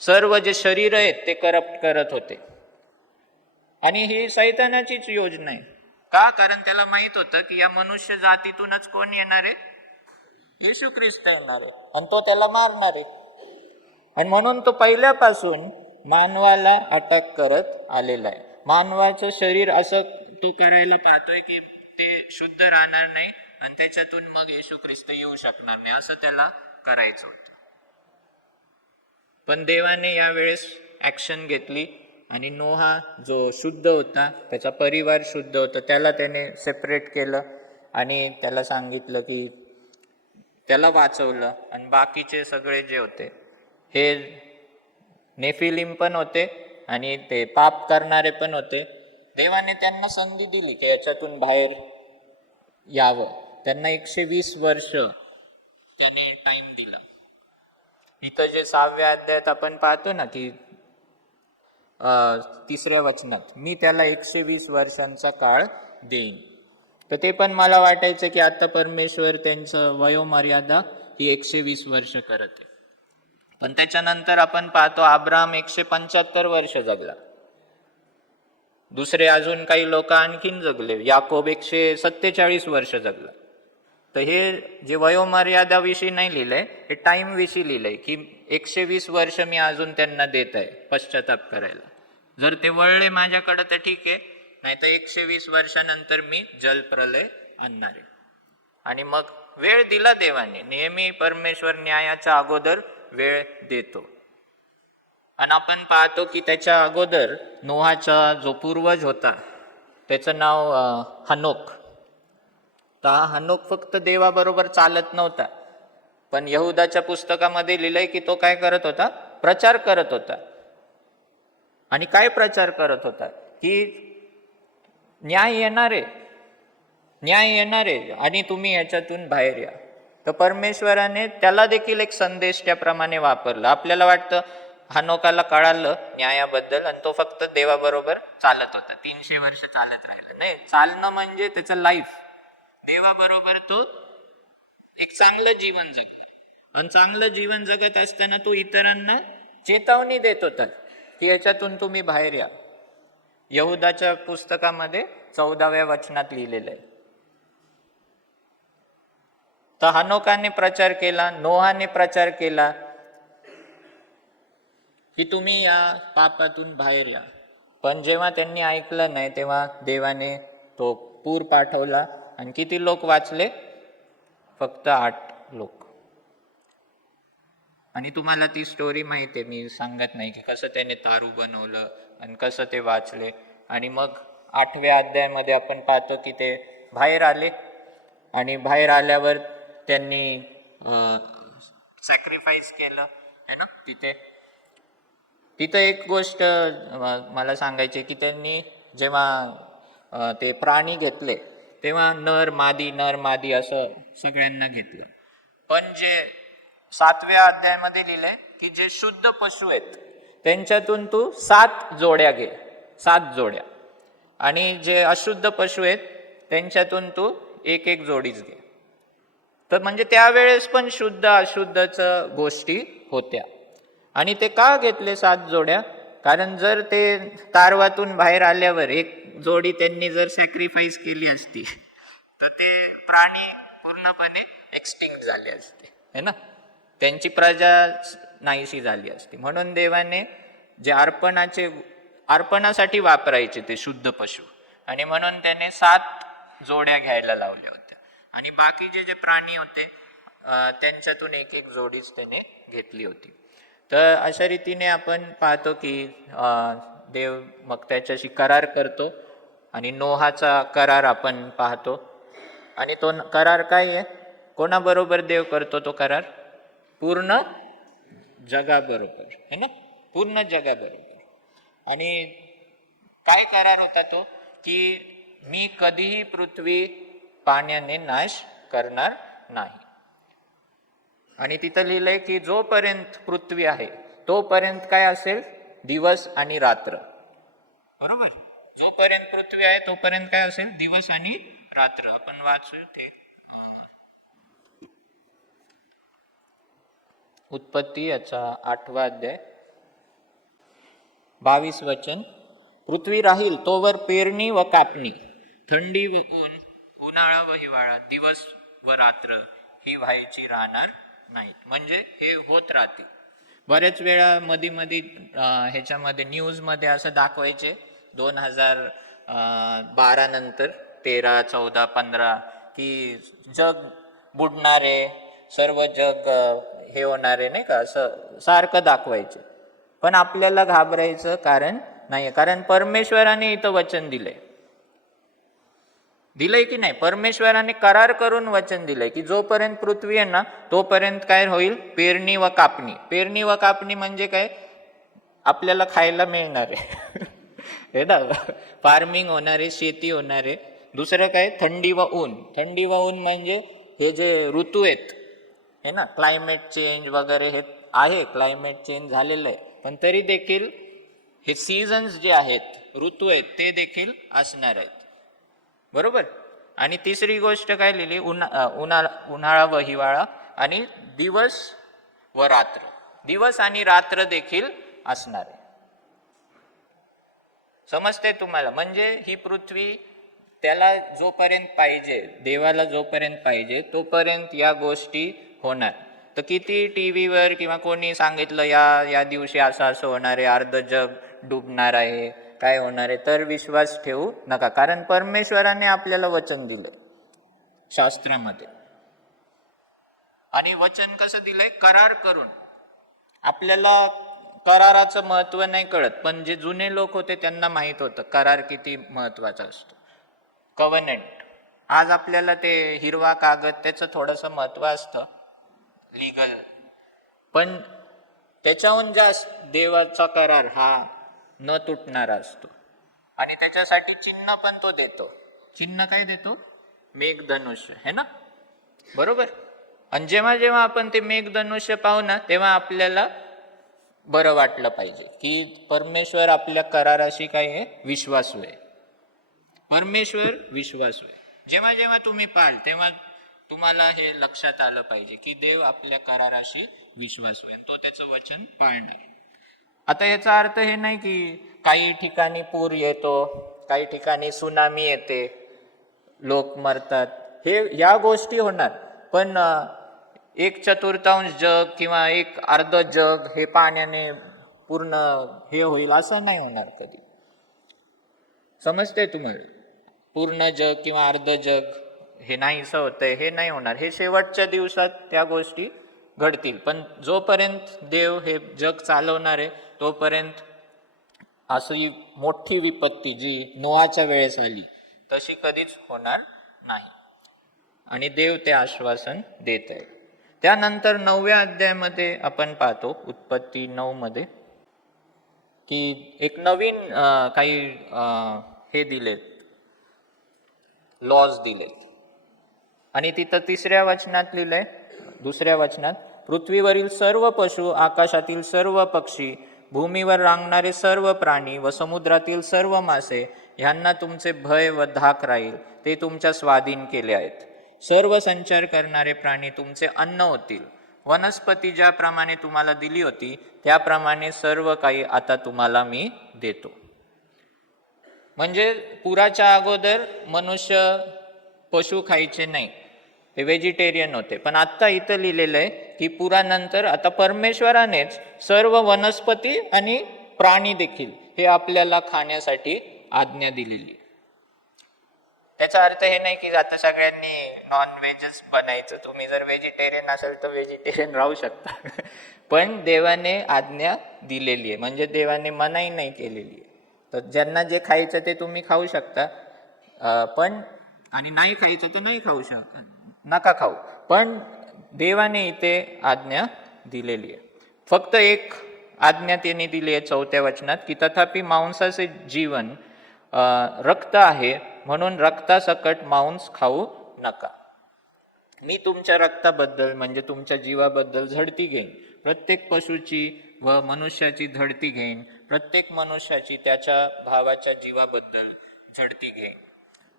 सर्व जे शरीर आहेत ते करप्ट करत होते. आणि ही सैतानाचीच योजना आहे. का? कारण त्याला माहित होतं की या मनुष्य जातीतूनच कोण येणार आहे, येशू ख्रिस्त येणार आहे आणि तो त्याला मारणार आहे. आणि म्हणून तो पहिल्यापासून मानवाला अटक करत आलेला आहे. मानवाचं शरीर असं तो करायला पाहतोय की ते शुद्ध राहणार नाही आणि त्याच्यातून मग येशू ख्रिस्त येऊ शकणार नाही, असं त्याला करायचं होतं. पण देवाने यावेळेस ऍक्शन घेतली आणि नोहा जो शुद्ध होता, त्याचा परिवार शुद्ध होता, त्याला त्याने सेपरेट केलं आणि त्याला सांगितलं की त्याला वाचवलं. आणि बाकीचे सगळे जे होते हे नेफिलिम पण होते आणि ते पाप करणारे पण होते. देवाने त्यांना संधी दिली की याच्यातून बाहेर यावं. त्यांना 120 वर्ष त्याने टाइम दिला. इथं जे 6व्या अध्यायात आपण पाहतो ना की 3ऱ्या वचनात, मी त्याला 120 वर्षांचा काळ देईन. तर ते पण मला वाटायचं की आता परमेश्वर त्यांचं वयोमर्यादा ही 120 वर्ष करत आहे. पण त्याच्यानंतर आपण पाहतो अब्राहम 175 वर्ष जगला. दुसरे अजून काही लोक आणखीन जगले. याकोब 147 वर्ष जगला. तर हे जे वयोमर्यादाविषयी नाही लिहिलंय, हे टाइम विषयी लिहिलंय की 120 वर्ष मी अजून त्यांना देत आहे पश्चाताप करायला. जर ते वळले माझ्याकडे तर ठीक आहे, नाही तर 120 वर्षानंतर मी जलप्रलय आणणार आहे. आणि मग वेळ दिला देवाने. नेहमी परमेश्वर न्यायाच्या अगोदर वेळ देतो. आणि आपण पाहतो की त्याच्या अगोदर नोहाचा जो पूर्वज होता त्याचं नाव हनोक. तर हा हनोक फक्त देवाबरोबर चालत नव्हता, पण यहुदाच्या पुस्तकामध्ये लिहिलंय की तो काय करत होता? प्रचार करत होता. आणि काय प्रचार करत होता? की न्याय येणारे, न्याय येणारे आणि तुम्ही याच्यातून बाहेर या. तर परमेश्वराने त्याला देखील एक संदेश त्याप्रमाणे वापरला. आपल्याला वाटतं हनोकाला कळालं न्यायाबद्दल आणि तो फक्त देवाबरोबर चालत होता, 300 वर्ष चालत राहिलं. नाही, चालणं म्हणजे त्याचं लाईफ देवाबरोबर तो एक चांगलं जीवन जगला. आणि चांगलं जीवन जगत असताना तो इतरांना चेतावणी देत होता की याच्यातून तुम्ही बाहेर या. यहुदाच्या पुस्तकामध्ये 14व्या वचनात लिहिलेलं आहे. तर हनोकाने प्रचार केला, नोहाने प्रचार केला की तुम्ही या पापातून बाहेर या. पण जेव्हा त्यांनी ऐकलं नाही तेव्हा देवाने तो पूर पाठवला. आणि किती लोक वाचले? फक्त 8 लोक. आणि तुम्हाला ती स्टोरी माहिती आहे, मी सांगत नाही की कसं त्याने तारू बनवलं आणि कसं ते वाचले. आणि मग 8व्या अध्यायामध्ये आपण पाहतो की ते बाहेर आले आणि बाहेर आल्यावर त्यांनी सॅक्रिफाईस केलं है ना. तिथं एक गोष्ट मला सांगायची की त्यांनी जेव्हा ते प्राणी घेतले तेव्हा नर मादी असं सगळ्यांना घेतलं. पण जे 7व्या अध्यायामध्ये लिहिलंय की जे शुद्ध पशु आहेत त्यांच्यातून तू 7 जोड्या घे, 7 जोड्या. आणि जे अशुद्ध पशु आहेत त्यांच्यातून तू एक जोडीच घे. तर म्हणजे त्यावेळेस पण शुद्ध अशुद्धच गोष्टी होत्या. आणि ते का घेतले 7 जोड्या? कारण जर ते तारवातून बाहेर आल्यावर एक जोडी त्यांनी जर सॅक्रिफाईस केली असती तर ते प्राणी पूर्णपणे एक्सटिंक्ट झाले असते है ना. त्यांची प्रजा नाहीशी झाली असती. म्हणून देवाने जे अर्पणासाठी वापरायचे ते शुद्ध पशु, आणि म्हणून त्याने 7 जोड्या घ्यायला लावल्या होत्या. आणि बाकीचे जे प्राणी होते त्यांच्यातून एक जोडीच त्याने घेतली होती. तर अशा रीतीने आपण पाहतो की देव मग त्याच्याशी करार करतो. आणि नोहाचा करार आपण पाहतो. आणि तो करार काय आहे? कोणाबरोबर देव करतो तो करार? पूर्ण जगाबरोबर है ना, पूर्ण जगाबरोबर. आणि काय करार होता तो? की मी कधीही पृथ्वी पाण्याने नाश करणार नाही. आणि तिथं लिहिलंय की जोपर्यंत पृथ्वी आहे तोपर्यंत काय असेल? दिवस आणि रात्र. बरोबर. जोपर्यंत पृथ्वी आहे तोपर्यंत काय असेल? दिवस आणि रात्र. आपण वाचू ते उत्पत्ती याचा 8वा अध्याय 22 वचन. पृथ्वी राहील तोवर पेरणी व कापणी, थंडी व ऊन, उन्हाळा व हिवाळा, दिवस व रात्र ही व्हायची राहणार नाहीत. म्हणजे हे होत राहते. बरेच वेळा मधी ह्याच्यामध्ये न्यूजमध्ये असं दाखवायचे 2012 नंतर 13, 14, 15 की जग बुडणारे, सर्व जग हे होणारे नाही का, असं सारखं दाखवायचे. पण आपल्याला घाबरायचं कारण नाही, कारण परमेश्वराने इथं वचन दिलंय की नाही. परमेश्वराने करार करून वचन दिलंय की जोपर्यंत पृथ्वी आहे ना तोपर्यंत काय होईल, पेरणी व कापणी. पेरणी व कापणी म्हणजे काय, आपल्याला खायला मिळणार आहे हे ना, फार्मिंग होणार आहे, शेती होणार आहे. दुसरं काय, थंडी व ऊन. थंडी व ऊन म्हणजे हे जे ऋतू आहेत हे ना, क्लायमेट चेंज वगैरे हे आहे, क्लायमेट चेंज झालेलं आहे, पण तरी देखील हे सीझन्स जे आहेत, ऋतू आहेत, ते देखील असणार आहेत. बरोबर. आणि तिसरी गोष्ट काय लिहिली, उन्हाळा व हिवाळा, आणि दिवस व रात्र. दिवस आणि रात्र देखील असणार आहे. समजते तुम्हाला. म्हणजे ही पृथ्वी त्याला जोपर्यंत पाहिजे, देवाला जोपर्यंत पाहिजे तोपर्यंत या गोष्टी होणार. तर किती टी व्हीवर किंवा कोणी सांगितलं या दिवशी असं असं होणार आहे, अर्ध जग डुबणार आहे, काय होणार आहे, तर विश्वास ठेवू नका. कारण परमेश्वराने आपल्याला वचन दिलं शास्त्रामध्ये. आणि वचन कसं दिलंय, करार करून. आपल्याला कराराचं महत्व नाही कळत, पण जे जुने लोक होते त्यांना माहित होतं करार किती महत्वाचा असतो. कव्हनेंट. आज आपल्याला ते हिरवा कागद त्याचं थोडंसं महत्व असतं लीगल, पण त्याच्याहून जास्त देवाचा करार हा न तुटणारा असतो. आणि त्याच्यासाठी चिन्ह पण तो देतो. चिन्ह काय देतो, मेघधनुष्य, है ना. बरोबर. आणि जेव्हा जेव्हा आपण ते मेघधनुष्य पाहू ना तेव्हा आपल्याला बरं वाटलं पाहिजे की परमेश्वर आपल्या कराराशी काय आहे, विश्वासू आहे. परमेश्वर विश्वासू आहे. जेव्हा जेव्हा तुम्ही पाहाल तेव्हा तुम्हाला हे लक्षात आलं पाहिजे की देव आपल्या कराराशी विश्वासू आहे, तो त्याचं वचन पाळणार. आता याचा अर्थ हे नाही की काही ठिकाणी पूर येतो, काही ठिकाणी सुनामी येते, लोक मरतात, हे या गोष्टी होणार. पण 1/4 जग किंवा 1/2 जग हे पाण्याने पूर्ण हे होईल असं नाही होणार कधी. समजते तुम्हाला. पूर्ण जग किंवा अर्ध जग हे नाहीसं होतंय हे नाही होणार. हे शेवटच्या दिवसात त्या गोष्टी घडतील. पण जोपर्यंत देव हे जग चालवणार आहे तोपर्यंत अशी मोठी विपत्ती जी नोआच्या वेळेस आली तशी कधीच होणार नाही. आणि देव ते आश्वासन देत आहे. त्यानंतर 9व्या अध्यायामध्ये आपण पाहतो, उत्पत्ती 9 मध्ये, की एक नवीन काही हे दिलेत, लॉज दिलेत. आणि तिथं 3ऱ्या वचनात लिहिलंय, 2ऱ्या वचनात, पृथ्वीवरील सर्व पशु, आकाशातील सर्व पक्षी, भूमीवर रांगणारे सर्व प्राणी व समुद्रातील सर्व मासे ह्यांना तुमचे भय व धाक राहील, ते तुमच्या स्वाधीन केले आहेत. सर्व संचार करणारे प्राणी तुमचे अन्न होतील. वनस्पती ज्याप्रमाणे तुम्हाला दिली होती त्याप्रमाणे सर्व काही आता तुम्हाला मी देतो. म्हणजे पुराच्या अगोदर मनुष्य पशु खायचे नाही, ते व्हेजिटेरियन होते. पण आता इथं लिहिलेलं आहे की पुरानंतर आता परमेश्वरानेच सर्व वनस्पती आणि प्राणी देखील हे आपल्याला खाण्यासाठी आज्ञा दिलेली. त्याचा अर्थ हे नाही की आता सगळ्यांनी नॉन व्हेजच बनायचं. तुम्ही जर व्हेजिटेरियन असेल तर व्हेजिटेरियन राहू शकता पण देवाने आज्ञा दिलेली आहे, म्हणजे देवाने मनाई नाही केलेली आहे. तर ज्यांना जे खायचं ते तुम्ही खाऊ शकता, पण आणि नाही खायचं तर नाही खाऊ शकता, नका खाऊ. पण देवाने इथे आज्ञा दिलेली आहे. फक्त एक आज्ञा त्यांनी दिली आहे 4थ्या वचनात, की तथापि मांसाचे जीवन रक्त आहे, म्हणून रक्तासकट मांस खाऊ नका. मी तुमच्या रक्ताबद्दल म्हणजे तुमच्या जीवाबद्दल झडती घेईन. प्रत्येक पशुची व मनुष्याची झडती घेईन. प्रत्येक मनुष्याची त्याच्या भावाच्या जीवाबद्दल झडती घेईन.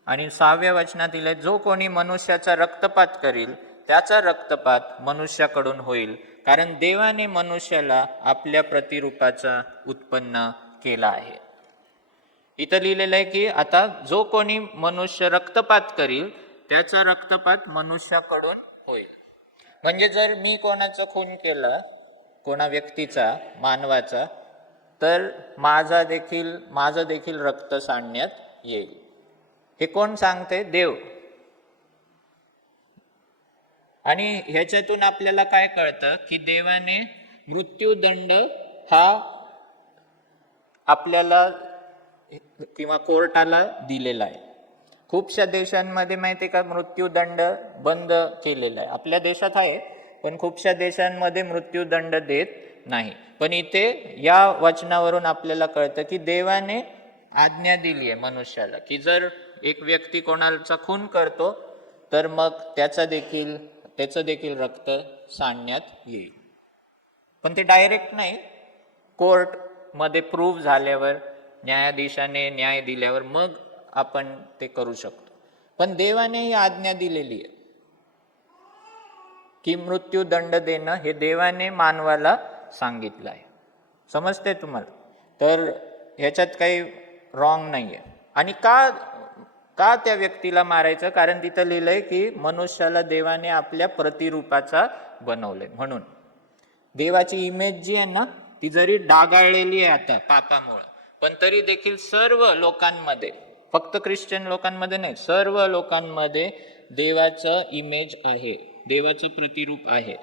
आणि 6व्या वचनात दिले, जो कोणी मनुष्याचा रक्तपात करील त्याचा रक्तपात मनुष्याकडून होईल, कारण देवाने मनुष्याला आपल्या प्रतिरूपाचा उत्पन्न केला आहे. इथं लिहिलेलं आहे की आता जो कोणी मनुष्य रक्तपात करील त्याचा रक्तपात मनुष्याकडून होईल. म्हणजे जर मी कोणाचा खून केला, कोणा व्यक्तीचा, मानवाचा, तर माझं देखील रक्त सांडण्यात येईल. हे कोण सांगते? देव. आणि ह्याच्यातून आपल्याला काय कळतं की देवाने मृत्यूदंड हा आपल्याला किंवा कोर्टाला दिलेला आहे. खूपशा देशांमध्ये माहिती आहे का मृत्यूदंड बंद केलेला आहे. आपल्या देशात आहे, पण खूपशा देशांमध्ये मृत्यूदंड देत नाही. पण इथे या वचनावरून आपल्याला कळतं की देवाने आज्ञा दिली आहे मनुष्याला की जर एक व्यक्ती कोणाचा खून करतो तर मग त्याचं देखील रक्त सांडण्यात येईल. पण ते डायरेक्ट नाही, कोर्टमध्ये प्रूव्ह झाल्यावर, न्यायाधीशाने न्याय दिल्यावर मग आपण ते करू शकतो. पण देवाने ही आज्ञा दिलेली आहे की मृत्यूदंड देणं हे देवाने मानवाला सांगितलं आहे. समजते तुम्हाला? तर ह्याच्यात काही रॉंग नाही आहे. आणि का त्या व्यक्तीला मारायचं? कारण तिथं लिहिलंय की मनुष्याला देवाने आपल्या प्रतिरूपाचा बनवलंय. म्हणून देवाची इमेज जी आहे ना, ती जरी डागाळलेली आहे आता पापामुळे, पण तरी देखील सर्व लोकांमध्ये, फक्त ख्रिश्चन लोकांमध्ये नाही, सर्व लोकांमध्ये देवाचं इमेज आहे, देवाचं प्रतिरूप आहे.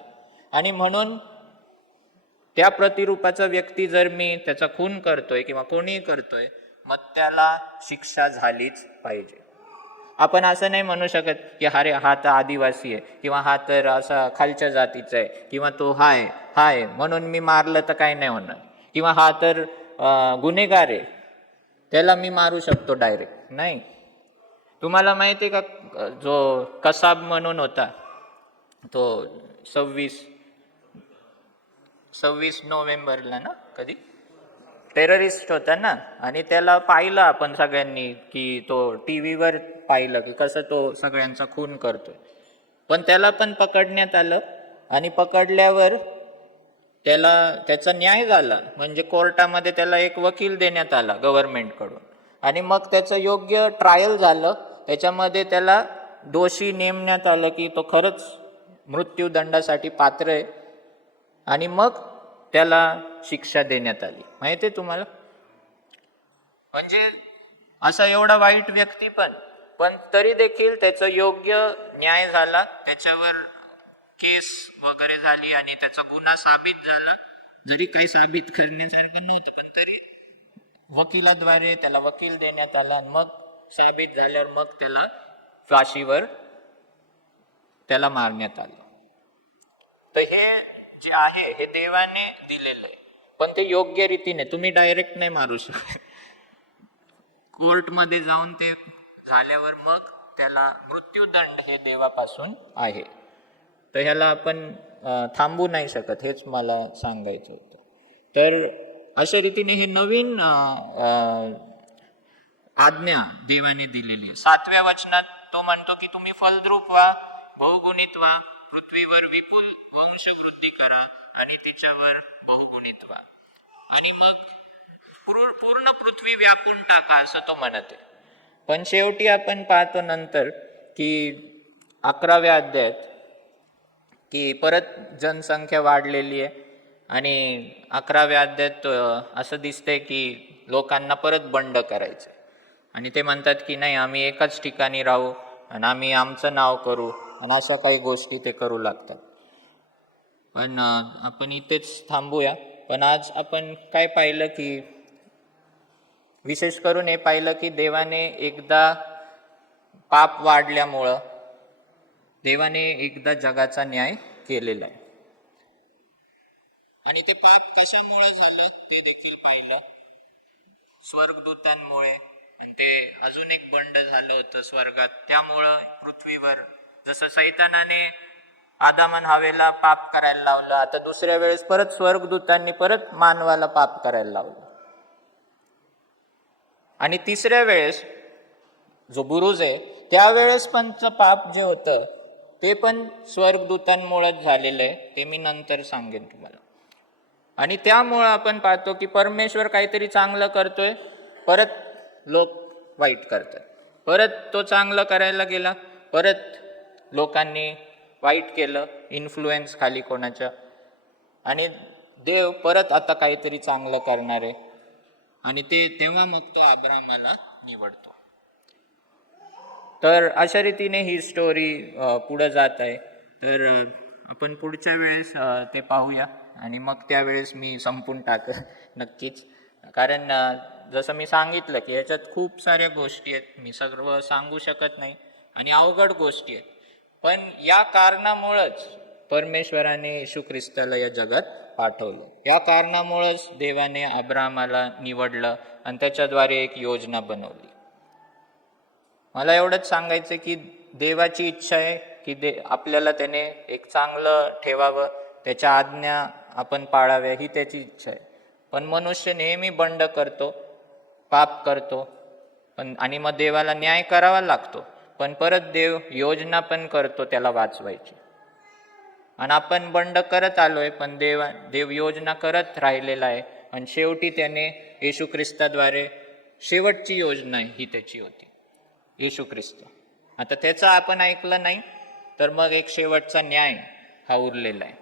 आणि म्हणून त्या प्रतिरूपाचा व्यक्ती जर मी त्याचा खून करतोय किंवा कोणीही करतोय, मग त्याला शिक्षा झालीच पाहिजे. आपण असं नाही म्हणू शकत की अरे हा तर आदिवासी आहे किंवा हा तर असा खालच्या जातीचा आहे किंवा तो हाय म्हणून मी मारलं तर काही नाही होणार, किंवा हा तर गुन्हेगार आहे त्याला मी मारू शकतो डायरेक्ट. नाही. तुम्हाला माहिती आहे का जो कसाब म्हणून होता, तो 26 नोव्हेंबरला ना, कधी टेररिस्ट होता ना, आणि त्याला पाहिलं आपण सगळ्यांनी की तो टीव्हीवर पाहिलं की कसं तो सगळ्यांचा खून करतोय. पण त्याला पण पकडण्यात आलं आणि पकडल्यावर त्याचा न्याय झाला. म्हणजे कोर्टामध्ये त्याला एक वकील देण्यात आला गव्हर्नमेंटकडून, आणि मग त्याचं योग्य ट्रायल झालं. त्याच्यामध्ये त्याला दोषी नेमण्यात आलं की तो खरंच मृत्यूदंडासाठी पात्र आहे, आणि मग त्याला शिक्षा देण्यात आली. माहिती आहे तुम्हाला? म्हणजे असा एवढा वाईट व्यक्ती पण तरी देखील त्याचा योग्य न्याय झाला, त्याच्यावर केस वगैरे झाली आणि त्याचा गुन्हा साबित झाला. जरी काही साबित करण्यासारखं नव्हतं, पण तरी वकिलाद्वारे त्याला वकील देण्यात आला, आणि मग साबित झाल्यावर मग त्याला फाशीवर त्याला मारण्यात आलं. तर हे जे आहे हे देवाने दिलेलं आहे, पण ते योग्य रीतीने. तुम्ही डायरेक्ट नाही मारू शकत. कोर्टमध्ये जाऊन ते झाल्यावर मग त्याला मृत्यूदंड हे देवापासून आहे. तर ह्याला आपण थांबू नाही शकत, हेच मला सांगायचं होतं. तर अशा रीतीने हे नवीन आज्ञा देवाने दिलेली आहे. 7व्या वचनात तो म्हणतो की तुम्ही फलद्रूप व्हा, बहुगुणित व्हा, पृथ्वीवर विपुल वंशवृद्धी करा आणि तिच्यावर बहुगुणित व्हा, आणि मग पूर्ण पृथ्वी व्यापून टाका, असं तो म्हणत आहे. पण शेवटी आपण पाहतो नंतर की 11व्या अध्यायात की परत जनसंख्या वाढलेली आहे, आणि 11व्या अध्यायात असं दिसतंय की लोकांना परत बंड करायचं, आणि ते म्हणतात की नाही, आम्ही एकाच ठिकाणी राहू आणि आम्ही आमचं नाव करू, आणि अशा काही गोष्टी ते करू लागतात. पण आपण इथेच थांबूया. पण आज आपण काय पाहिलं की, विशेष करून हे पाहिलं की देवाने एकदा पाप वाढल्यामुळं देवाने एकदा जगाचा न्याय केलेला आहे, आणि ते पाप कशामुळे झालं ते देखील पाहिलं. स्वर्गदूतांमुळे, आणि ते अजून एक बंड झालं होतं स्वर्गात, त्यामुळं पृथ्वीवर जसं सैतानाने आदाम आणि हवेला पाप करायला लावलं, आता दुसऱ्या वेळेस परत स्वर्गदूतांनी परत मानवाला पाप करायला लावलं. आणि तिसऱ्या वेळेस जो बुरुज आहे त्यावेळेस पंच पाप जे होतं ते पण स्वर्गदूतांमुळेच झालेलं आहे, ते मी नंतर सांगेन तुम्हाला. आणि त्यामुळं आपण पाहतो की परमेश्वर काहीतरी चांगलं करतोय, परत लोक वाईट करतात. परत तो चांगलं करायला गेला, परत लोकांनी वाईट केलं, इन्फ्लुएन्स खाली कोणाच्या. आणि देव परत आता काहीतरी चांगलं करणार आहे आणि तेव्हा मग तो अब्रामाला निवडतो. तर अशा रीतीने ही स्टोरी पुढे जात आहे. तर आपण पुढच्या वेळेस ते पाहूया आणि मग त्यावेळेस मी संपून नक्कीच. कारण जसं मी सांगितलं की याच्यात खूप साऱ्या गोष्टी आहेत, मी सर्व सांगू शकत नाही आणि अवघड गोष्टी आहेत. पण या कारणामुळंच परमेश्वराने येशू ख्रिस्ताला या जगात पाठवलं. या कारणामुळंच देवाने अब्रामाला निवडलं आणि त्याच्याद्वारे एक योजना बनवली. मला एवढंच सांगायचं की देवाची इच्छा आहे की आपल्याला त्याने एक चांगलं ठेवावं, त्याच्या आज्ञा आपण पाळाव्या, ही त्याची इच्छा आहे. पण मनुष्य नेहमी बंड करतो, पाप करतो, आणि मग देवाला न्याय करावा लागतो. पण परत देव योजना पण करतो त्याला वाचवायची. आणि आपण बंड करत आलोय, पण देव योजना करत राहिलेला आहे. आणि शेवटी त्याने येशू ख्रिस्ताद्वारे शेवटची योजना ही त्याची होती, येशू ख्रिस्त. आता त्याचं आपण ऐकलं नाही तर मग एक शेवटचा न्याय हा उरलेला आहे.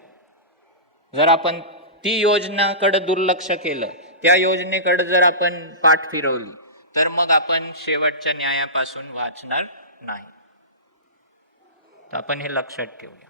जर आपण ती योजनाकडे दुर्लक्ष केलं, त्या योजनेकडे जर आपण पाठ फिरवली, तर मग आपण शेवटच्या न्यायापासून वाचणार नाही. तर आपण हे लक्षात ठेवूया.